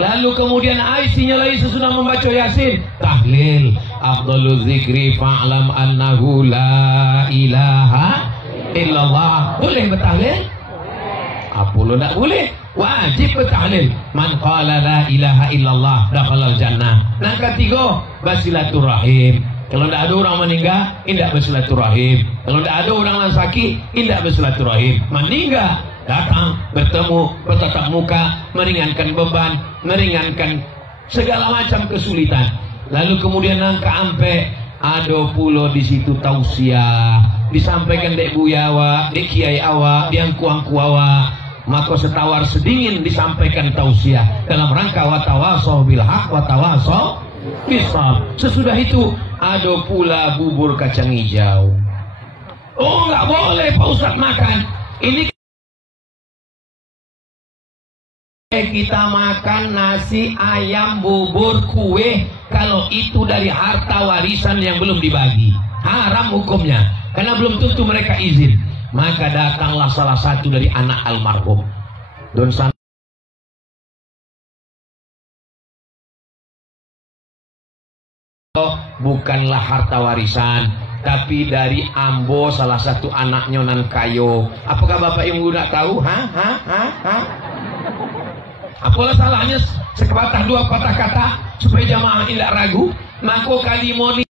Lalu kemudian isinya lagi sesudah membaca Yasin, tahlil. Afdalul zikri fa'lam annahu la ilaha illallah. Boleh bertahlil? Apa lo tak boleh? Wajib bertahlil. Man qala la ilaha illallah dakhalal jannah. Yang ketiga, bersilaturahim. Kalau tidak ada orang meninggal, tidak bersilaturahim. Kalau tidak ada orang yang sakit, tidak bersilaturahim. Meninggal, datang, bertemu, bertatap muka, meringankan beban, meringankan segala macam kesulitan. Lalu kemudian angka ampe, ada pula di situ tausiah, disampaikan dek buyawa, dek kiai awak, diangku-angku awak. Maka setawar sedingin disampaikan tausiah dalam rangka watawasau bil haq watawasau bisab. Sesudah itu ada pula bubur kacang hijau. Oh nggak boleh Pak Ustadz makan. Ini kita makan nasi, ayam, bubur, kue. Kalau itu dari harta warisan yang belum dibagi, haram hukumnya. Karena belum tentu mereka izin. Maka datanglah salah satu dari anak almarhum Don San. Bukanlah harta warisan, tapi dari Ambo salah satu anaknya nan kayo. Apakah bapak ibu tidak tahu? Apalah salahnya sepatah dua patah kata supaya jamaah tidak ragu. Maka kalimoni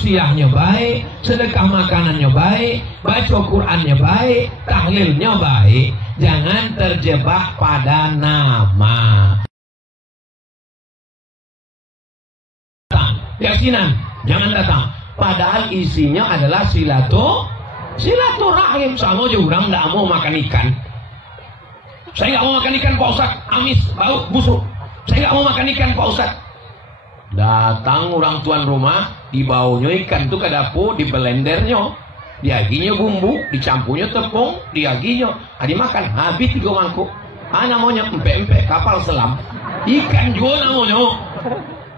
siahnya baik, sedekah makanannya baik, baca Qurannya baik, tahlilnya baik. Jangan terjebak pada nama. Yasinan, jangan datang. Padahal isinya adalah silaturahim. Sama aja orang tidak mau makan ikan. Saya nggak mau makan ikan Pak Ustadz, amis, bau, busuk. Saya nggak mau makan ikan Pak Ustadz. Datang orang tuan rumah, dibawanya ikan tuh ke dapur, di blendernya, diaginya bumbu, dicampurnya tepung, diaginya, dimakan, habis 3 mangkuk. Namanya empek-empek kapal selam, ikan juga namanya.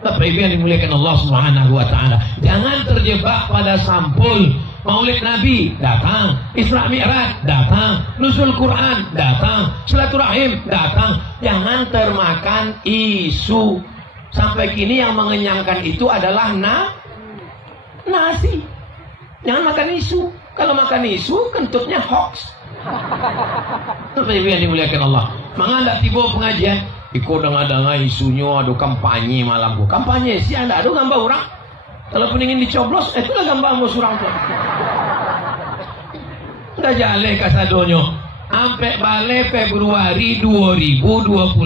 Tapi yang dimuliakan Allah Subhanahu wa Ta'ala, jangan terjebak pada sampul. Maulid Nabi datang, Isra Mi'raj datang, Nuzul Quran datang, silaturahim datang. Jangan termakan isu. Sampai kini yang mengenyangkan itu adalah nasi. Jangan makan isu. Kalau makan isu, kentutnya hoax. Tapi yang dimuliakan Allah, menganda tiba pengajian, ikut dengar-dengar isunya, ada kampanye malam. Kampanye sih ada gambar orang. Kalau peningin dicoblos, itulah gambar mus orang tuh. Udah jale kasadonyo. Sampai balik Februari 2020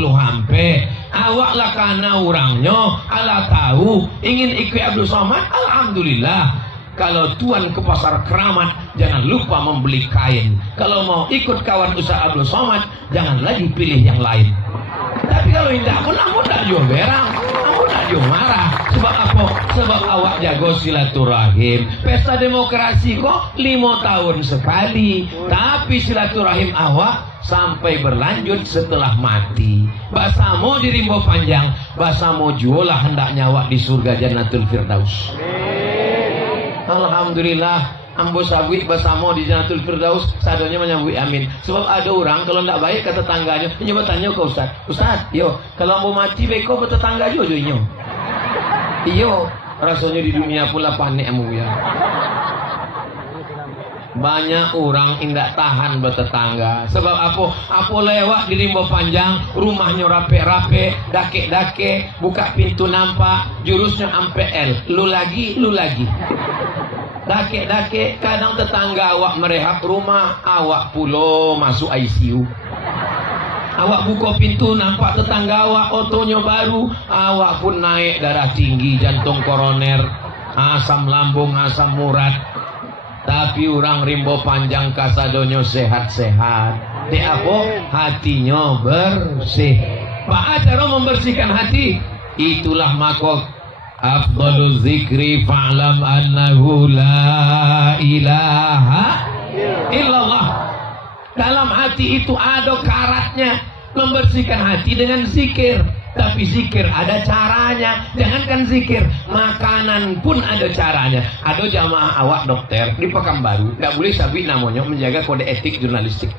sampai awaklah karena orangnya ala tahu ingin ikut Abdul Somad. Alhamdulillah. Kalau tuan ke pasar Keramat, jangan lupa membeli kain. Kalau mau ikut kawan usaha Abdul Somad, jangan lagi pilih yang lain. Tapi kalau tidak pun, namun tak jual berang, namun tak jual marah. Sebab Sebab apa? Sebab awak jago silaturahim. Pesta demokrasi kok 5 tahun sekali. Tapi silaturahim awak sampai berlanjut setelah mati. Basamo di rimbo panjang, basamo jualah hendaknya awak di surga Jannatul Firdaus. Alhamdulillah. Ambo sabit basamo di Jannatul Firdaus, sadonya menyambut amin. Sebab ada orang kalau tidak baik ke tetangganya, nyoba tanya ke Ustaz. Ustaz, yo, kalau ambo mati beko ke tetangga jo nyo. Iyo, rasanya di dunia pula panik ambo ya. Banyak orang indak tahan bertetangga. Sebab apa? Apa lewat di rimbo panjang, rumahnya rape-rape, dake-dake, buka pintu nampak, jurusnya ampe L. Lu lagi, lu lagi. Dake-dake, kadang tetangga awak merehab rumah, awak pulo masuk ICU. Awak buka pintu nampak tetangga awak otonya baru, awak pun naik darah tinggi, jantung koroner, asam lambung, asam urat. Tapi orang rimbo panjang kasadonyo sehat-sehat. Di apa? Hatinya bersih. Pak cara membersihkan hati, itulah makok afdalu zikri fa'lam annahu la ilaha illallah. Dalam hati itu ada karatnya. Membersihkan hati dengan zikir. Tapi zikir ada caranya. Jangankan zikir, makanan pun ada caranya. Ada jamaah awak dokter di Pekanbaru, tidak boleh sabit namanya, menjaga kode etik jurnalistik.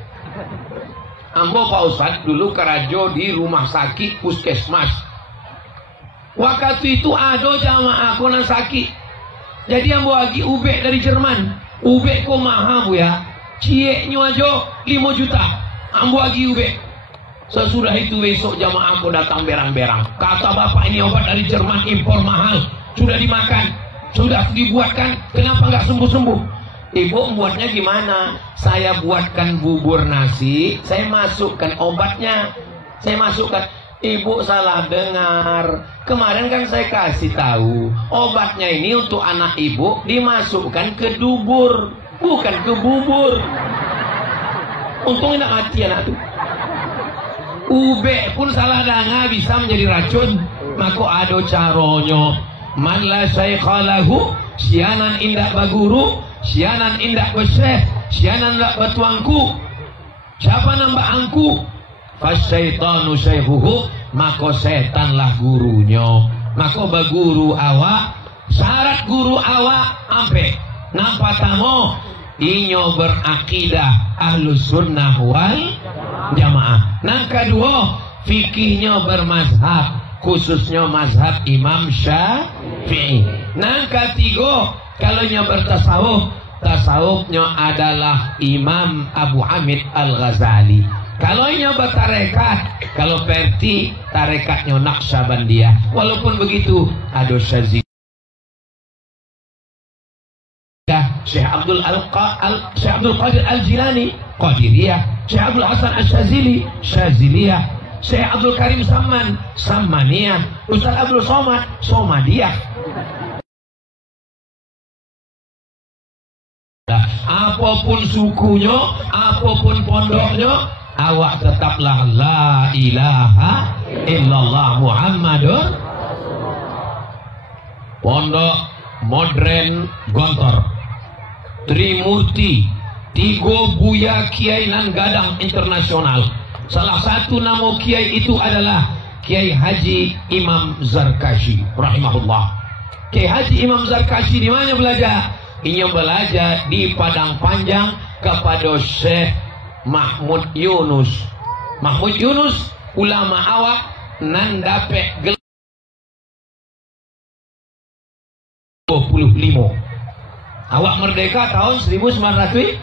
Ambo Pak Ustadz dulu kerajo di rumah sakit puskesmas. Waktu itu ada jamaah konan sakit. Jadi ambo lagi ubek dari Jerman. Ubek kok mahal bu ya. Cieknya aja 5 juta. Ambo lagi ubek. Sesudah itu besok jamaah aku datang berang-berang. Kata bapak ini obat dari Jerman impor mahal. Sudah dimakan, sudah dibuatkan. Kenapa nggak sembuh-sembuh? Ibu membuatnya gimana? Saya buatkan bubur nasi, saya masukkan obatnya. Saya masukkan. Ibu salah dengar. Kemarin kan saya kasih tahu obatnya ini untuk anak ibu dimasukkan ke dubur, bukan ke bubur. Untung enak mati anak tuh. Ube pun salah dengar bisa menjadi racun. Maka ada caronyo. Man la syaikhalahu, sianan indak baguru, sianan indak besyekh, sianan indak batuangku. Siapa nambah angku? Fasyaitanu syaikhuhu, maka setanlah gurunya. Maka baguru awak, syarat guru awak ampe nampak tamo inyo berakidah ahlus sunnah wal jamaah. Nang kedua, fikihnya bermazhab, khususnya mazhab Imam Syafi'i. Nang ketiga, kalau nya bertasawuf, tasawufnya adalah Imam Abu Hamid Al-Ghazali. Kalau nya bertarekat, kalau perti tarekatnya Naqsyabandiyah. Walaupun begitu, ada Syazili, Syekh Abdul Qadir Al-Jilani, Qadiriyah, Syekh Abdul Hasan Al-Syazili, Syaziliyah, Syekh Abdul Karim Samman, Sammaniyah, Ustaz Abdul Somad, Somadiyah. Apapun sukunya, apapun pondoknya, awak tetaplah la ilaha illallah Muhammadur. Pondok modern Gontor, Trimurti, Tigo Buya Kiai nan Gadang internasional. Salah satu nama kiai itu adalah Kiai Haji Imam Zarkashi rahimahullah. Kiai Haji Imam Zarkashi di mana belajar? Ia belajar di Padang Panjang kepada Syekh Mahmud Yunus. Mahmud Yunus ulama awak nan dapat 25. Awak merdeka tahun 1945.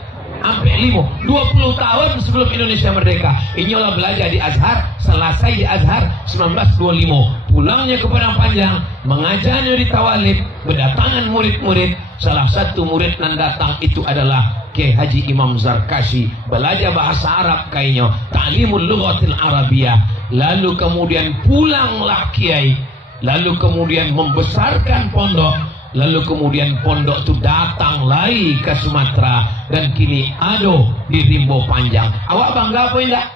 20 tahun sebelum Indonesia merdeka. Inilah belajar di Azhar, selesai di Azhar 1925. Pulangnya ke Padang Panjang, mengajarnya di Tawalib, berdatangan murid-murid. Salah satu murid yang datang itu adalah Kiai Haji Imam Zarkashi. Belajar bahasa Arab kayaknya, ta'limul lughatil Arabiyah. Lalu kemudian pulanglah Kiai, lalu kemudian membesarkan pondok. Lalu kemudian pondok itu datang lagi ke Sumatera dan kini ada di Rimbo Panjang. Awak bangga apa enggak?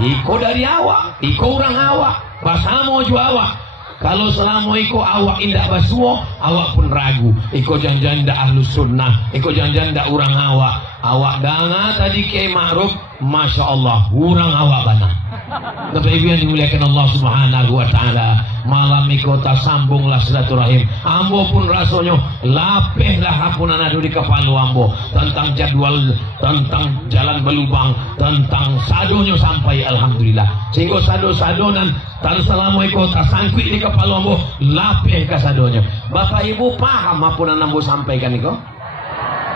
Iko dari awak, iko orang awak, basamo ju awak. Kalau selama iko awak indak basuo, awak pun ragu. Iko jangan-jangan ndak ahlus sunnah, iko jangan-jangan ndak urang awak. Awak danga tadi Kiai Ma'ruf, masya Allah, urang awak bana. Bapak Ibu yang dimuliakan Allah Subhanahu wa taala, malam iko ta sambunglah silaturahim. Ambo pun rasanya lapeh lah hapunan adu di kepala ambo tentang jadwal, tentang jalan belubang, tentang sadonyo sampai alhamdulillah. Sehingga sado-sadonan tan selama iko ta sangkut di kepala ambo lapeh ka sadonyo. Bapak Ibu paham hapunan ambo sampaikan iko?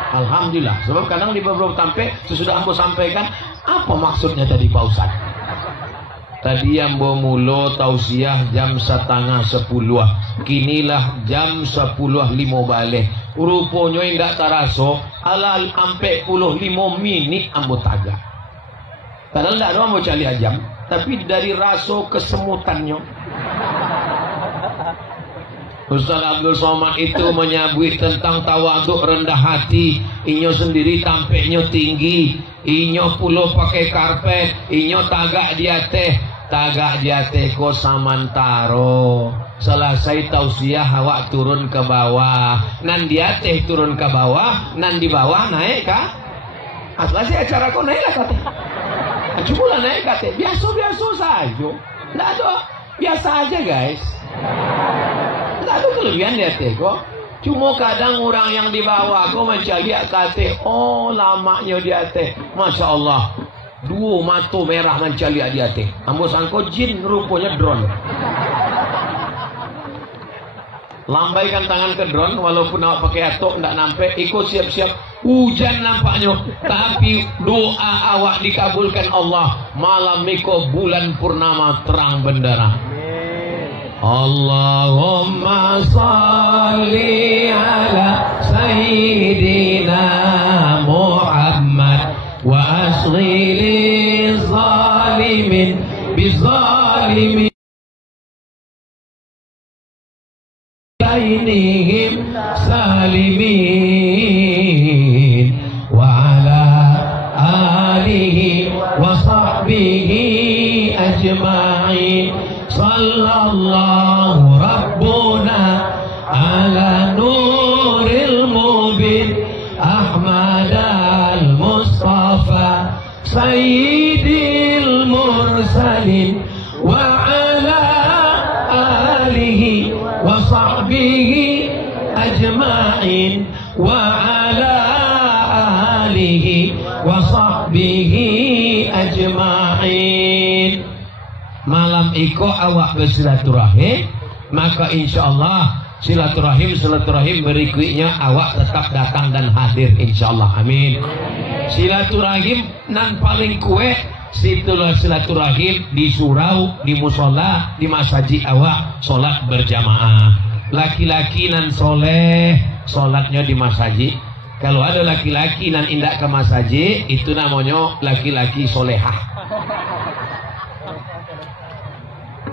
Alhamdulillah. Sebab kadang di beberapa tampe sesudah ambo sampaikan apa maksudnya tadi Pak Ustaz? Tadi yang bawa mulo tausiah jam 9:30. Kinilah jam 10:05 balik. Rupanya enggak taraso alal ampe 15 menit ambo taga. Padahal enggak ada ambo cali jam, tapi dari raso kesemutannya. Ustaz Abdul Somad itu menyabui tentang tawaduk rendah hati. Inyo sendiri tampeknya tinggi, inyo pulo pakai karpet, inyo tagak dia teh ko samantaro. Selesai tausiah awak turun ke bawah, nan dia teh turun ke bawah, nan di bawah naik kah? Selesai acara ko naik lah kate. Cuma naik kate, biasa saja. Nggak ada, biasa aja guys. Nggak ada kelebihan dia teh kok. Cuma kadang orang yang di bawah kok mencari kate, oh lamanya dia teh, masya Allah, dua mata merah mencari dia teh. Ambo sangko jin, rupanya drone. Lambaikan tangan ke drone, walaupun awak pakai atok ndak nampe, ikut siap-siap. Hujan nampaknya, tapi doa awak dikabulkan Allah. Malam miko bulan purnama terang bendera. Allahumma salli ala sayyidina Muhammad wa asghili zalimin bizalimin bainihim salimin wa ala alihi wa sahbihi ajma'in. Sallallahu Rabbuna ala nuril mubin Ahmad al-Mustafa Sayyidil Mursalin wa ala alihi wa sahbihi ajma'in wa ala alihi wa sahbihi ajma'in. Malam iko awak bersilaturahim, maka insya Allah silaturahim berikutnya awak tetap datang dan hadir insya Allah. Amin. Silaturahim nan paling kue situlah silaturahim di surau, di musola, di masjid awak solat berjamaah. Laki-laki nan soleh solatnya di masjid. Kalau ada laki-laki nan indak ke masjid, itu namanya laki-laki solehah.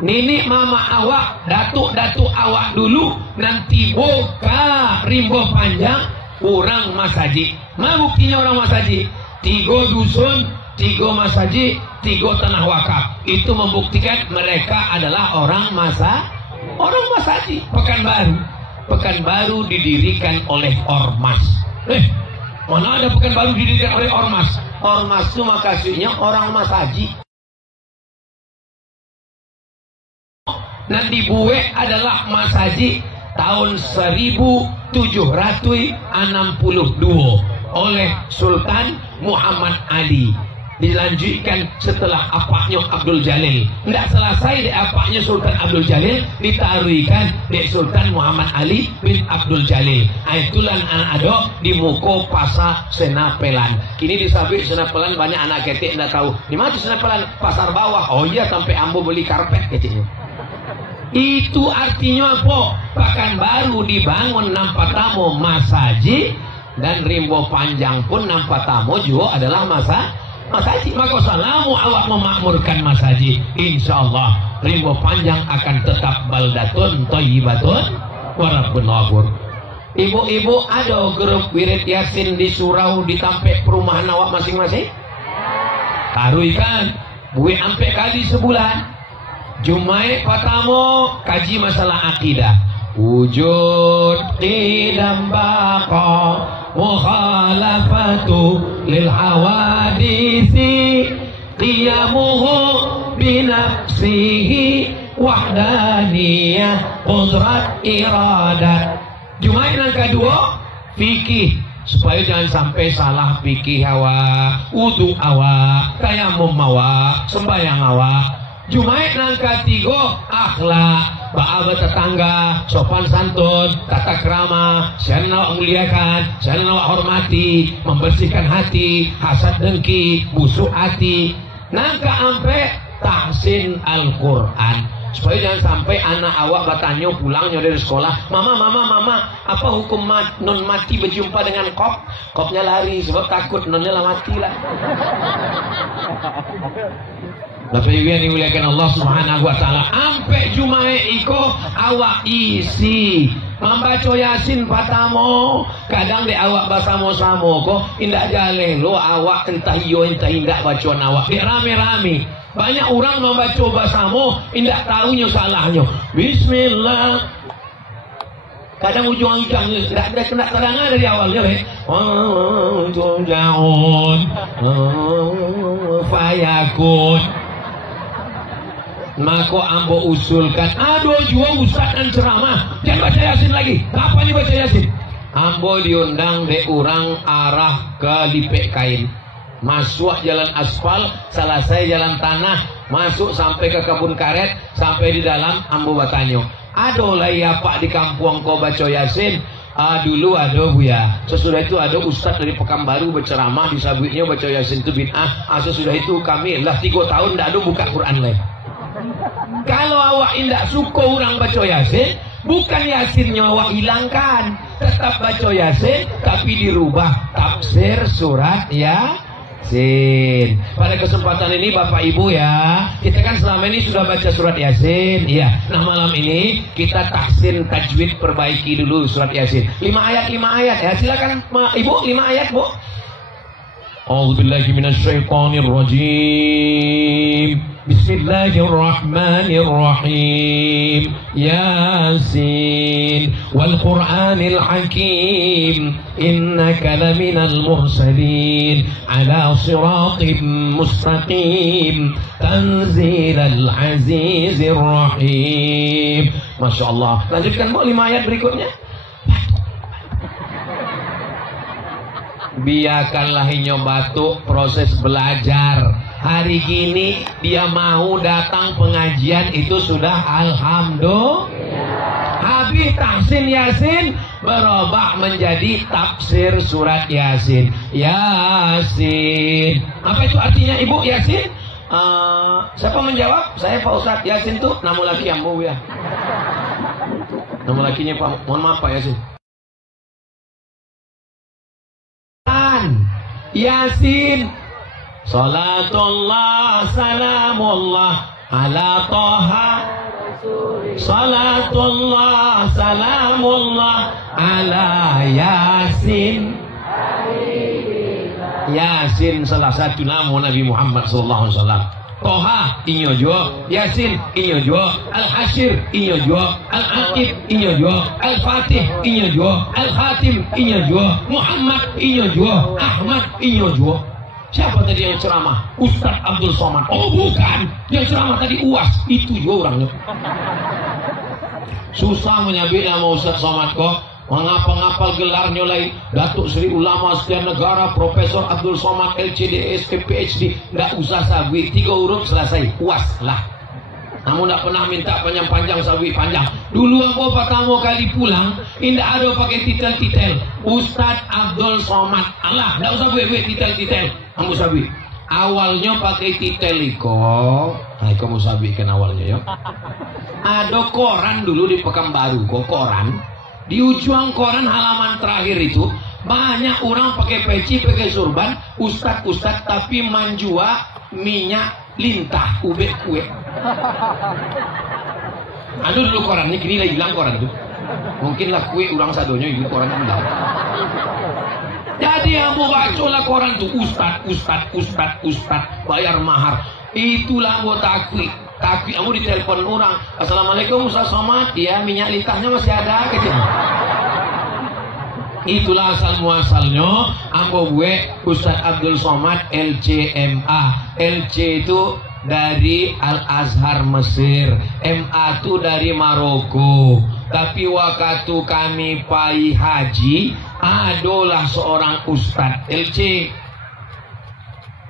Nini mama awak, datuk awak dulu nanti boka rimbo panjang orang masjid. Mana buktinya orang masjid? 3 dusun, 3 masjid, 3 tanah wakaf. Itu membuktikan mereka adalah orang masjid. Pekanbaru didirikan oleh ormas. Mana ada Pekanbaru didirikan oleh ormas? Ormas itu maksudnya orang masjid. Nan dibuat adalah masjid tahun 1762 oleh Sultan Muhammad Ali. Dilanjutkan setelah apaknya Abdul Jalil. Tidak selesai di apaknya Sultan Abdul Jalil, ditaruhkan di Sultan Muhammad Ali bin Abdul Jalil. Itulah anak ada di muko pasar Senapelan. Kini di Sabit Senapelan banyak anak ketik tidak tahu. Di mana Senapelan? Pasar bawah. Oh iya, sampai ambo beli karpet ketiknya. Itu artinya apa? Pekanbaru dibangun nampak tamu masjid, dan rimbo panjang pun nampak tamu juga adalah masjid. Maka salamu awak memakmurkan masjid, insya Allah rimbo panjang akan tetap baldatun thayyibatun wa rabbun ghafur. Ibu-ibu ada grup wirid yasin di surau di tampek perumahan awak masing-masing? Taruhkan buih ampe kali sebulan. Jumae pertama kaji masalah akidah. Wujud qidam baqa mukhalafatu lil hawadisi qiyamuhu binafsihi wahdaniyah qudrat iradat. Jumae yang kedua fikih, supaya jangan sampai salah fikih awak, wudu awak, tayamum awak, sembahyang awak. Jumae yang ketiga akhlak, ba'al tetangga, sopan santun, tata krama, saling awak muliakan, saling awak hormati, membersihkan hati, hasad dengki, busuk hati. Nangka ampe tahsin Al-Quran, supaya jangan sampai anak awak bertanya pulangnya dari sekolah, mama, apa hukum non mati berjumpa dengan kopnya lari sebab takut nonnya lah mati lah. Bapak Ibu yang dimuliakan Allah Subhanahu wa taala, ampe Jumae iko awak isi membaca Yasin patamo, kadang de awak basamo-samo kok indak jale lo awak entah iyo entah indak bacaan awak de rame-rame. Banyak orang membaca basamo indak tahunya salahnya. Bismillah. Kadang ujung-ujungnya tidak ada kena terangan dari awalnya fayakun. Maka ambo usulkan, aduh jua ustaz dan ceramah, jangan baca Yasin lagi. Kapan dibaca Yasin? Ambo diundang de orang arah ke Lipek Kain, masuk jalan aspal, selesai jalan tanah, masuk sampai ke kebun karet, sampai di dalam ambo bertanya, aduh lah ya pak di kampung kau baca Yasin? Dulu ada buya. Sesudah itu ada ustaz dari Pekanbaru berceramah, disabitnya baca Yasin itu bid'ah. Sesudah itu kami lah 3 tahun tidak ada buka Quran lain. Kalau awak indak suka orang baca Yasin, bukan Yasinnya awak hilangkan, tetap baca Yasin tapi dirubah tafsir surat Yasin. Pada kesempatan ini Bapak Ibu ya, kita kan selama ini sudah baca surat Yasin ya. Nah malam ini kita tahsin tajwid, perbaiki dulu surat Yasin. 5 ayat ya. Silakan Ibu 5 ayat Bu. A'udzubillahi minasyaitonir rajim. Bismillahirrahmanirrahim. Yasin wal Qur'anil Hakim innaka laminal mursalin ala siratim mustaqim tanzilal azizir rahim. Masya Allah. Lanjutkan Bu 5 ayat berikutnya. Biarkanlah inyo batuk proses belajar. Hari gini dia mau datang pengajian itu sudah alhamdulillah. Habis tahsin Yasin berubah menjadi tafsir surat Yasin. Yasin. Apa itu artinya Ibu Yasin? Siapa menjawab? Saya Pak Ustadz. Yasin tuh nama laki ambo ya. Nama lakinya Pak. Mohon maaf Pak Yasin. Yasin. Salatullah salamullah ala Toha. Salatullah salamullah ala Yasin. Yasin salah satu nama Nabi Muhammad sallallahu alaihi wasallam. Toha inyo jo, Yasin inyo jo, Al-Hasyr inyo jo, Al-Aqib inyo jo, Al-Fatih inyo jo, Al-Khatim inyo jo, Muhammad inyo jo, Ahmad inyo jo. Siapa tadi yang ceramah? Ustaz Abdul Somad. Oh bukan, yang ceramah tadi UAS. Itu juga orangnya. Susah menyabit nama Ustaz Somad kok. Mengapal-ngapal gelarnya lagi. Datuk Seri Ulama Sekian Negara Profesor Abdul Somad LCDS PhD. Nggak usah sabit, 3 huruf selesai. UAS lah. Namun tidak pernah minta panjang-panjang sabit panjang. Dulu aku pertama kali pulang, tidak ada pakai titel-titel. Ustaz Abdul Somad. Allah, tidak usah buat titel-titel. Kamu sabit. Awalnya pakai titel iko. Nah, kamu sabit kan awalnya ya. Ada koran dulu di Pekanbaru, kok koran. Di ujung koran halaman terakhir itu banyak orang pakai peci, pakai surban, ustad-ustad tapi manjua minyak lintah ubek kue. Aduh dulu korannya kini lagi hilang koran itu. Mungkinlah kue orang sadonya itu korannya hilang. Jadi yang mau baca koran itu ustad bayar mahar. Itulah buat takwi. kaki kamu ditelepon orang, assalamualaikum Ustaz Somad, ya minyak litranya masih ada gitu. Itulah asal muasalnya ambo gue Ustaz Abdul Somad LCMA. LC itu dari Al Azhar Mesir, MA itu dari Maroko. Tapi waktu kami pai haji adalah seorang ustaz LC.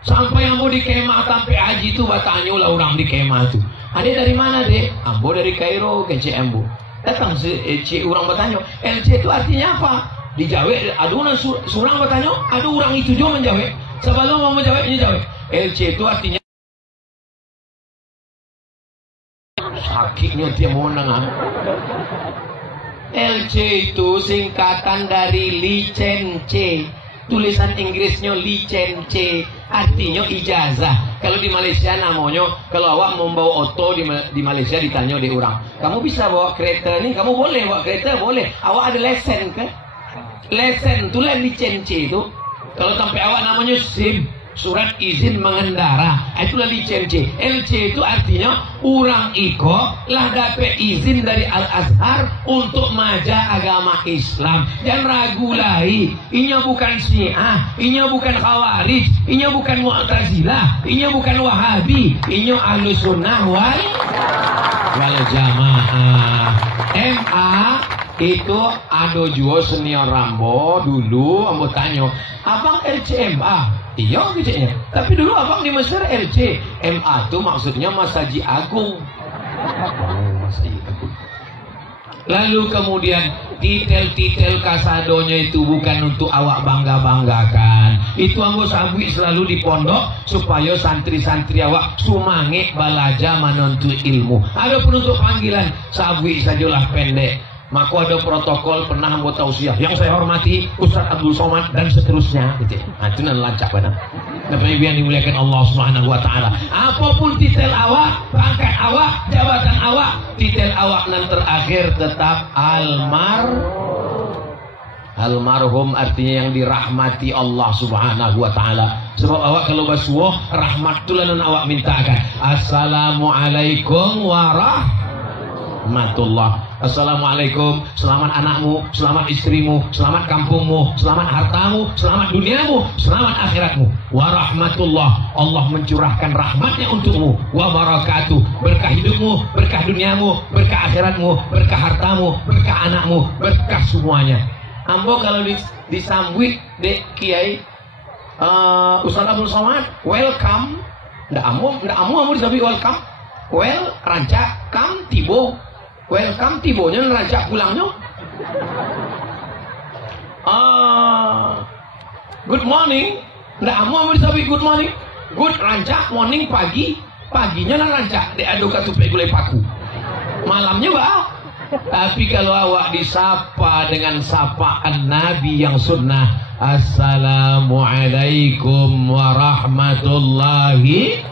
Sampai ambo di kemah sampai haji itu bertanya lah orang di kemah itu, ada dari mana dek? Ambo dari Kairo ke ambo. Datang si LC orang bertanya, LC itu artinya apa? Dijawab, ada orang surang bertanya, ada orang itu juga menjawab. Sebelum mau menjawab ini jawab. LC itu artinya sakitnya dia mau nengah. LC itu singkatan dari licence. Tulisan Inggrisnya licence, artinya ijazah. Kalau di Malaysia namanya, kalau awak mau bawa auto di Malaysia ditanya di orang, kamu bisa bawa kereta nih? Kamu boleh bawa kereta? Boleh. Awak ada lesen kan? Lesen itu lah licence itu. Kalau sampai awak namanya SIM, surat izin mengendara, itulah licence. LC itu artinya orang iko lah dapat izin dari Al Azhar untuk maja agama Islam. Jangan ragu lagi, inya bukan Syiah, inya bukan Khawarij, inya bukan Mu'tazilah, inya bukan Wahabi, inya Ahlus Sunnah wal Jamaah. MA itu ada juga senior Rambo dulu. Ambo tanya, abang LCMA? Iya gitu ya. Tapi dulu abang di Mesir LC. MA itu maksudnya Masjid Agung. Masjid Agung. Lalu kemudian titel-titel kasadonya itu bukan untuk awak bangga-banggakan. Itu ambo sabui selalu di pondok supaya santri-santri awak sumange balaja menuntut ilmu. Ada penuntut panggilan sabui sajalah pendek. Maka ada protokol pernah anggota usia yang saya hormati Ustaz Abdul Somad dan seterusnya gitu. Nah, itu nan lancak benar. Tapi yang dimuliakan Allah Subhanahu wa taala. Apapun titel awak, pangkat awak, jabatan awak, titel awak nan terakhir tetap almarhum, artinya yang dirahmati Allah Subhanahu wa taala. Sebab awak kalau basuh rahmat tulah nan awak mintakan. Assalamualaikum warahmatullah. Assalamualaikum, selamat anakmu, selamat istrimu, selamat kampungmu, selamat hartamu, selamat duniamu, selamat akhiratmu. Warahmatullah, Allah mencurahkan rahmatnya untukmu. Wabarakatuh, berkah hidupmu, berkah duniamu, berkah akhiratmu, berkah hartamu, berkah anakmu, berkah semuanya. Ambo kalau disambut dek Kiai Ustaz Abdul Somad, welcome. Ndak amu disambut welcome. Well, rancak, kam, tibo. Welcome, tibonya rancak pulangnya. Good morning. Ndak amu disambut good morning. Good rancak, morning pagi. Paginya lah rancak. Dek adu katupe gulai paku. Malamnya bah. Tapi kalau awak disapa dengan sapaan Nabi yang sunnah, Assalamualaikum warahmatullahi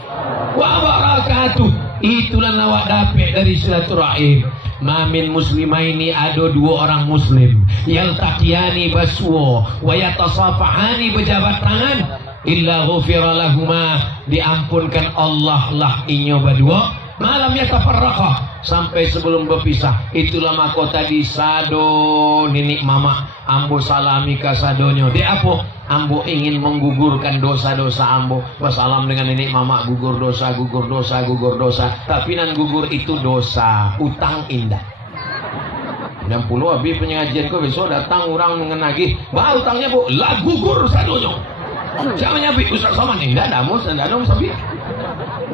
wabarakatuh, itulah awak dapat dari silaturahim. Mamin muslimaini, ada dua orang muslim yang taqiani baswo wa yatasafahani, berjabat tangan, illa ghufira lahuma, diampunkan Allah lah inyo berdua. Malam yatafarraqa, sampai sebelum berpisah. Itulah mahkota di sado ninik mama ambo salami ka sadonyo. Dia apa? Ambo ingin menggugurkan dosa-dosa ambo. Wassalam dengan nenek mama, gugur dosa, gugur dosa, gugur dosa. Tapi nan gugur itu dosa, utang indah. 60 habis pengajian kau besok datang orang mengenagih, bah utangnya bu, lah gugur sadonyo. Siapa nyambi Ustaz Somad nih? Tidak ada mus, tidak ada musabih.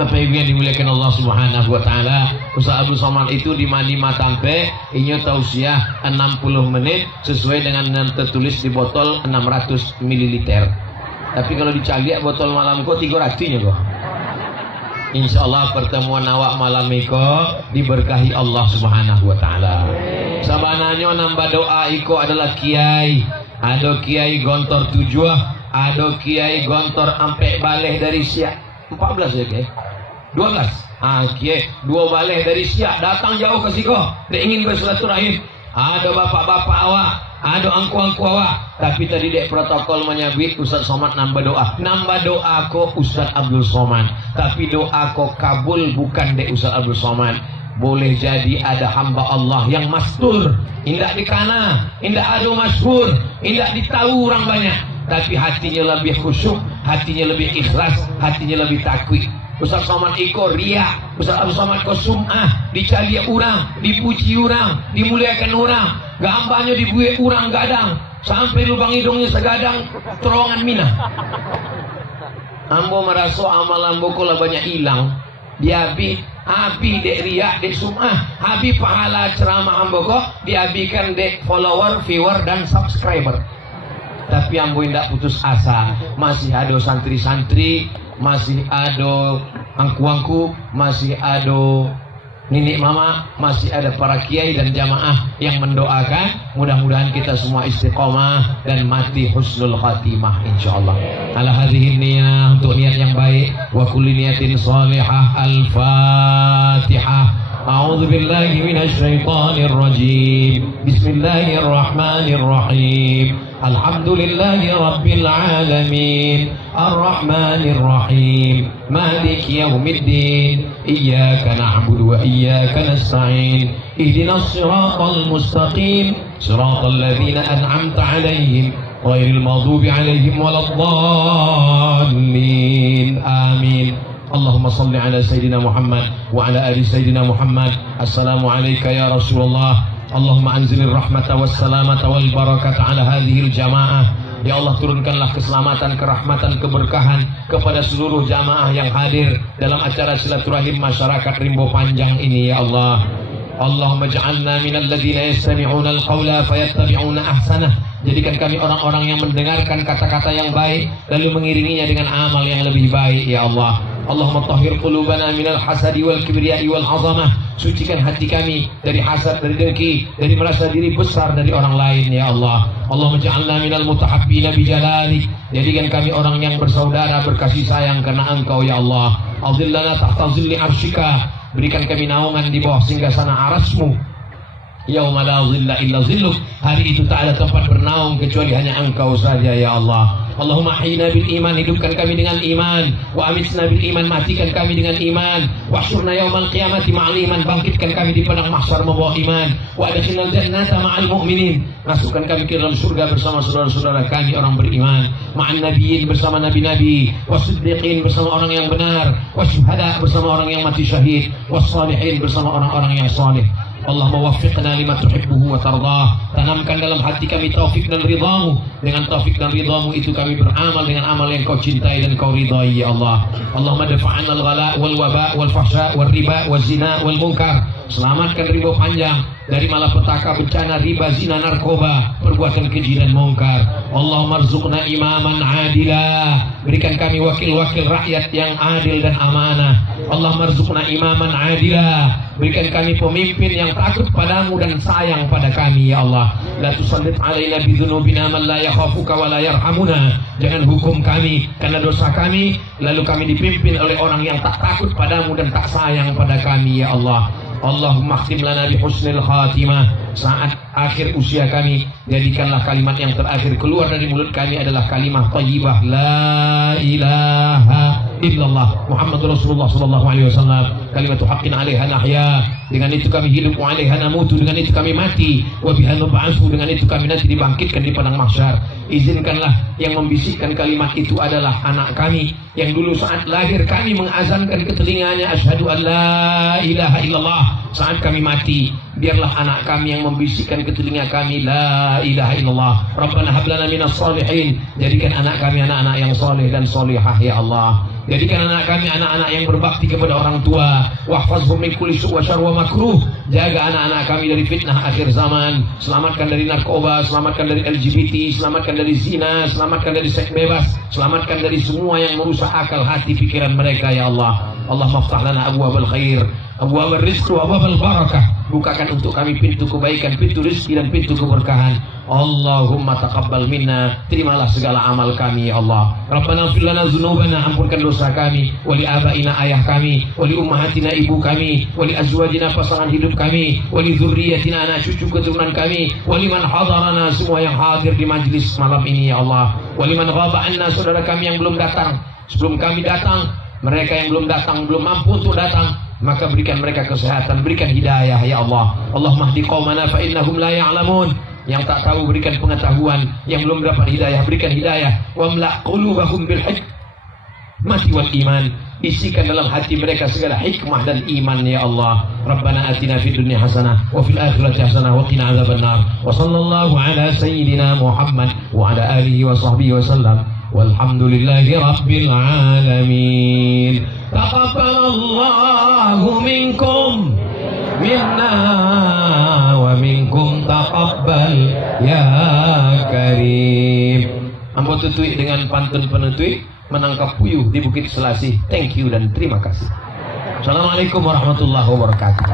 Tapi yang dimuliakan Allah Subhanahu wa taala, Ustaz Abdul Somad itu di mana sampai inyo tausiah 60 menit sesuai dengan yang tertulis di botol 600 ml. Tapi kalau dicagak botol malam kok 300 nya kok. Insyaallah pertemuan awak malam iko diberkahi Allah Subhanahu wa taala. Sabananya nambah doa iko adalah kiai. Ada kiai gontor 7, ada kiai gontor ampe baleh dari Siak 14 ya kiai. 12. Kiai 2 baleh dari Siak datang jauh ke siko, dia ingin bersilaturahim. Ada bapak-bapak awak Ada angku-angku awak. Tapi tadi dek protokol menyabit Ustaz Somad nambah doa ko Ustaz Abdul Somad. Tapi doa ko kabul bukan dek Ustaz Abdul Somad. Boleh jadi ada hamba Allah yang mastur, indak dikana, indak ada masyhur, indak ditahu orang banyak, tapi hatinya lebih khusyuk, hatinya lebih ikhlas, hatinya lebih takwa. Ustaz Somad iko ria, Ustaz Abdul Somad ko sum'ah, dicari orang, dipuji orang, dimuliakan orang, gambarnya dibuat orang gadang, sampai lubang hidungnya segadang, terowongan mina. Ambo merasa amal ambo kola banyak hilang. Dia abi dek riak dek sum'ah, abi pahala ceramah ambo kok diabikan dek follower, viewer dan subscriber. Tapi ambo tidak putus asa, masih ada santri-santri, masih ada angku-angku, masih ada nenek mama, masih ada para kiai dan jamaah yang mendoakan. Mudah-mudahan kita semua istiqomah dan mati husnul khatimah insyaallah. Ala hadhihi niyah, untuk niat yang baik, wa kulli niyatin salihah. Al-Fatihah. A'udzu billahi minasy syaithanir rajim. Bismillahirrahmanirrahim. Alhamdulillahi rabbil alamin. Ar-Rahmanir Rahim. Maliki yaumiddin. Iyyaka na'budu wa iyyaka nasta'in. Ihdinas siratal mustaqim. Siratal ladzina an'amta 'alaihim ghairil maghdubi 'alaihim waladdallin. Amin. Allahumma salli ala Sayyidina Muhammad wa ala ali Sayyidina Muhammad. Assalamu alayka ya Rasulullah. Allahumma anzilir rahmata wassalamata wal barakata ala hadhil jamaah. Ya Allah, turunkanlah keselamatan, kerahmatan, keberkahan kepada seluruh jamaah yang hadir dalam acara silaturahim masyarakat Rimbo Panjang ini ya Allah. Allahumma ja'alna minal ladzina yastami'una al-qawla fayattabi'una ahsanah. Jadikan kami orang-orang yang mendengarkan kata-kata yang baik lalu mengiringinya dengan amal yang lebih baik ya Allah. Allahumma tahhir qulubana minal hasadi wal kibriyai wal azamah. Sucikan hati kami dari hasad, dari dengki, dari merasa diri besar dari orang lain ya Allah. Allahumma ja'alna minal mutahabbina bijalalik. Jadikan kami orang yang bersaudara, berkasih sayang karena Engkau ya Allah. Adhillana tahta zilli arsyika. Berikan kami naungan di bawah singgasana arasmu. Yauma la zilla illa zilluk. Hari itu tak ada tempat bernaung kecuali hanya Engkau saja ya Allah. Allahumma ahyina bil iman, hidupkan kami dengan iman. Wa amitna bil iman, matikan kami dengan iman. Wa ahsyurna yaumal qiyamati ma'al iman, bangkitkan kami di padang mahsyar membawa iman. Wa adkhilnal jannata ma'al mu'minin, masukkan kami ke dalam surga bersama saudara-saudara kami orang beriman. Ma'an nabiyyin, bersama nabi-nabi. Wa siddiqin, bersama orang yang benar. Wa syuhada, bersama orang yang mati syahid. Wa salihin, bersama orang-orang yang saleh. Allahumma waffiqna lima tuhibbuhu wa tardah. Tanamkan dalam hati kami taufik dan ridhamu. Dengan taufik dan ridhamu itu kami beramal dengan amal yang Kau cintai dan Kau ridhai ya Allah. Allahumma dafa'na al-ghala wal waba wal fahsya wal riba wal zina wal munkar. Selamatkan Rimbo Panjang dari malapetaka, bencana, riba, zina, narkoba, perbuatan keji dan mungkar. Allahumma rzuqna imaman adila. Berikan kami wakil-wakil rakyat yang adil dan amanah. Allahumma rzuqna imaman adila. Berikan kami pemimpin yang takut padamu dan sayang pada kami ya Allah. La tusallit alaina bidzunubina man la yakhafuka wa la yarhamuna. Jangan hukum kami karena dosa kami lalu kami dipimpin oleh orang yang tak takut padamu dan tak sayang pada kami ya Allah. Allahumma khtim lana bi husnil khatimah. Saat akhir usia kami, jadikanlah kalimat yang terakhir keluar dari mulut kami adalah kalimah thayyibah la ilaha illallah Muhammadur Rasulullah sallallahu alaihi wasallam. Kalimatu haqqin 'alaiha nahya. Dengan itu kami hidup, wa 'alaiha namutu. Dengan itu kami mati, wa biha nub'atsu. Dengan itu kami nanti dibangkitkan di padang mahsyar. Izinkanlah yang membisikkan kalimat itu adalah anak kami yang dulu saat lahir kami mengazankan ke telinganya asyhadu an la ilaha illallah. Saat kami mati, biarlah anak kami yang membisikkan ke telinga kami la ilaha illallah. Rabbana hab lana minas shalihin. Jadikan anak kami anak-anak yang saleh dan salihah ya Allah. Jadikan anak kami anak-anak yang berbakti kepada orang tua. Wahfazhum min kulli su' wa syarr wa makruh. Jaga anak-anak kami dari fitnah akhir zaman. Selamatkan dari narkoba, selamatkan dari LGBT, selamatkan dari zina, selamatkan dari seks bebas, selamatkan dari semua yang merusak akal hati pikiran mereka ya Allah. Allahumma aftah lana abwaabal khair. abwaab rizq wa abwaab barakah. Bukakan untuk kami pintu kebaikan, pintu rezeki dan pintu keberkahan. Allahumma taqabbal minna, terimalah segala amal kami ya Allah. Rabbana ighfir lana dzunubana, ampunkan dosa kami, wali abaina ayah kami, wali ummahatina ibu kami, wali azwajina pasangan hidup kami, wali dzurriyyatina anak cucu keturunan kami, wali man hadarana, semua yang hadir di majlis malam ini ya Allah. Wali man ghaba anna, saudara kami yang belum datang sebelum kami datang, mereka yang belum datang, belum mampu untuk datang, maka berikan mereka kesehatan, berikan hidayah ya Allah. Allahumma hdi qaumana fa innahum la ya'lamun. Yang tak tahu berikan pengetahuan, yang belum dapat hidayah berikan hidayah. Wamla qulubahum bil hikmati wal iman. Isikan dalam hati mereka segala hikmah dan iman ya Allah. Rabbana atina fid dunya hasanah wa fil akhirati hasanah wa qina adzabannar. Wa sallallahu ala sayyidina Muhammad wa ala alihi wa sahbihi wa sallam. Walhamdulillahi rabbil alamin. Taqabbalallahu minkum minna wa minkum taqabbal ya karim. Ambo tutui dengan pantun penutui menangkap puyuh di Bukit Selasih. Thank you dan terima kasih. Assalamualaikum warahmatullahi wabarakatuh.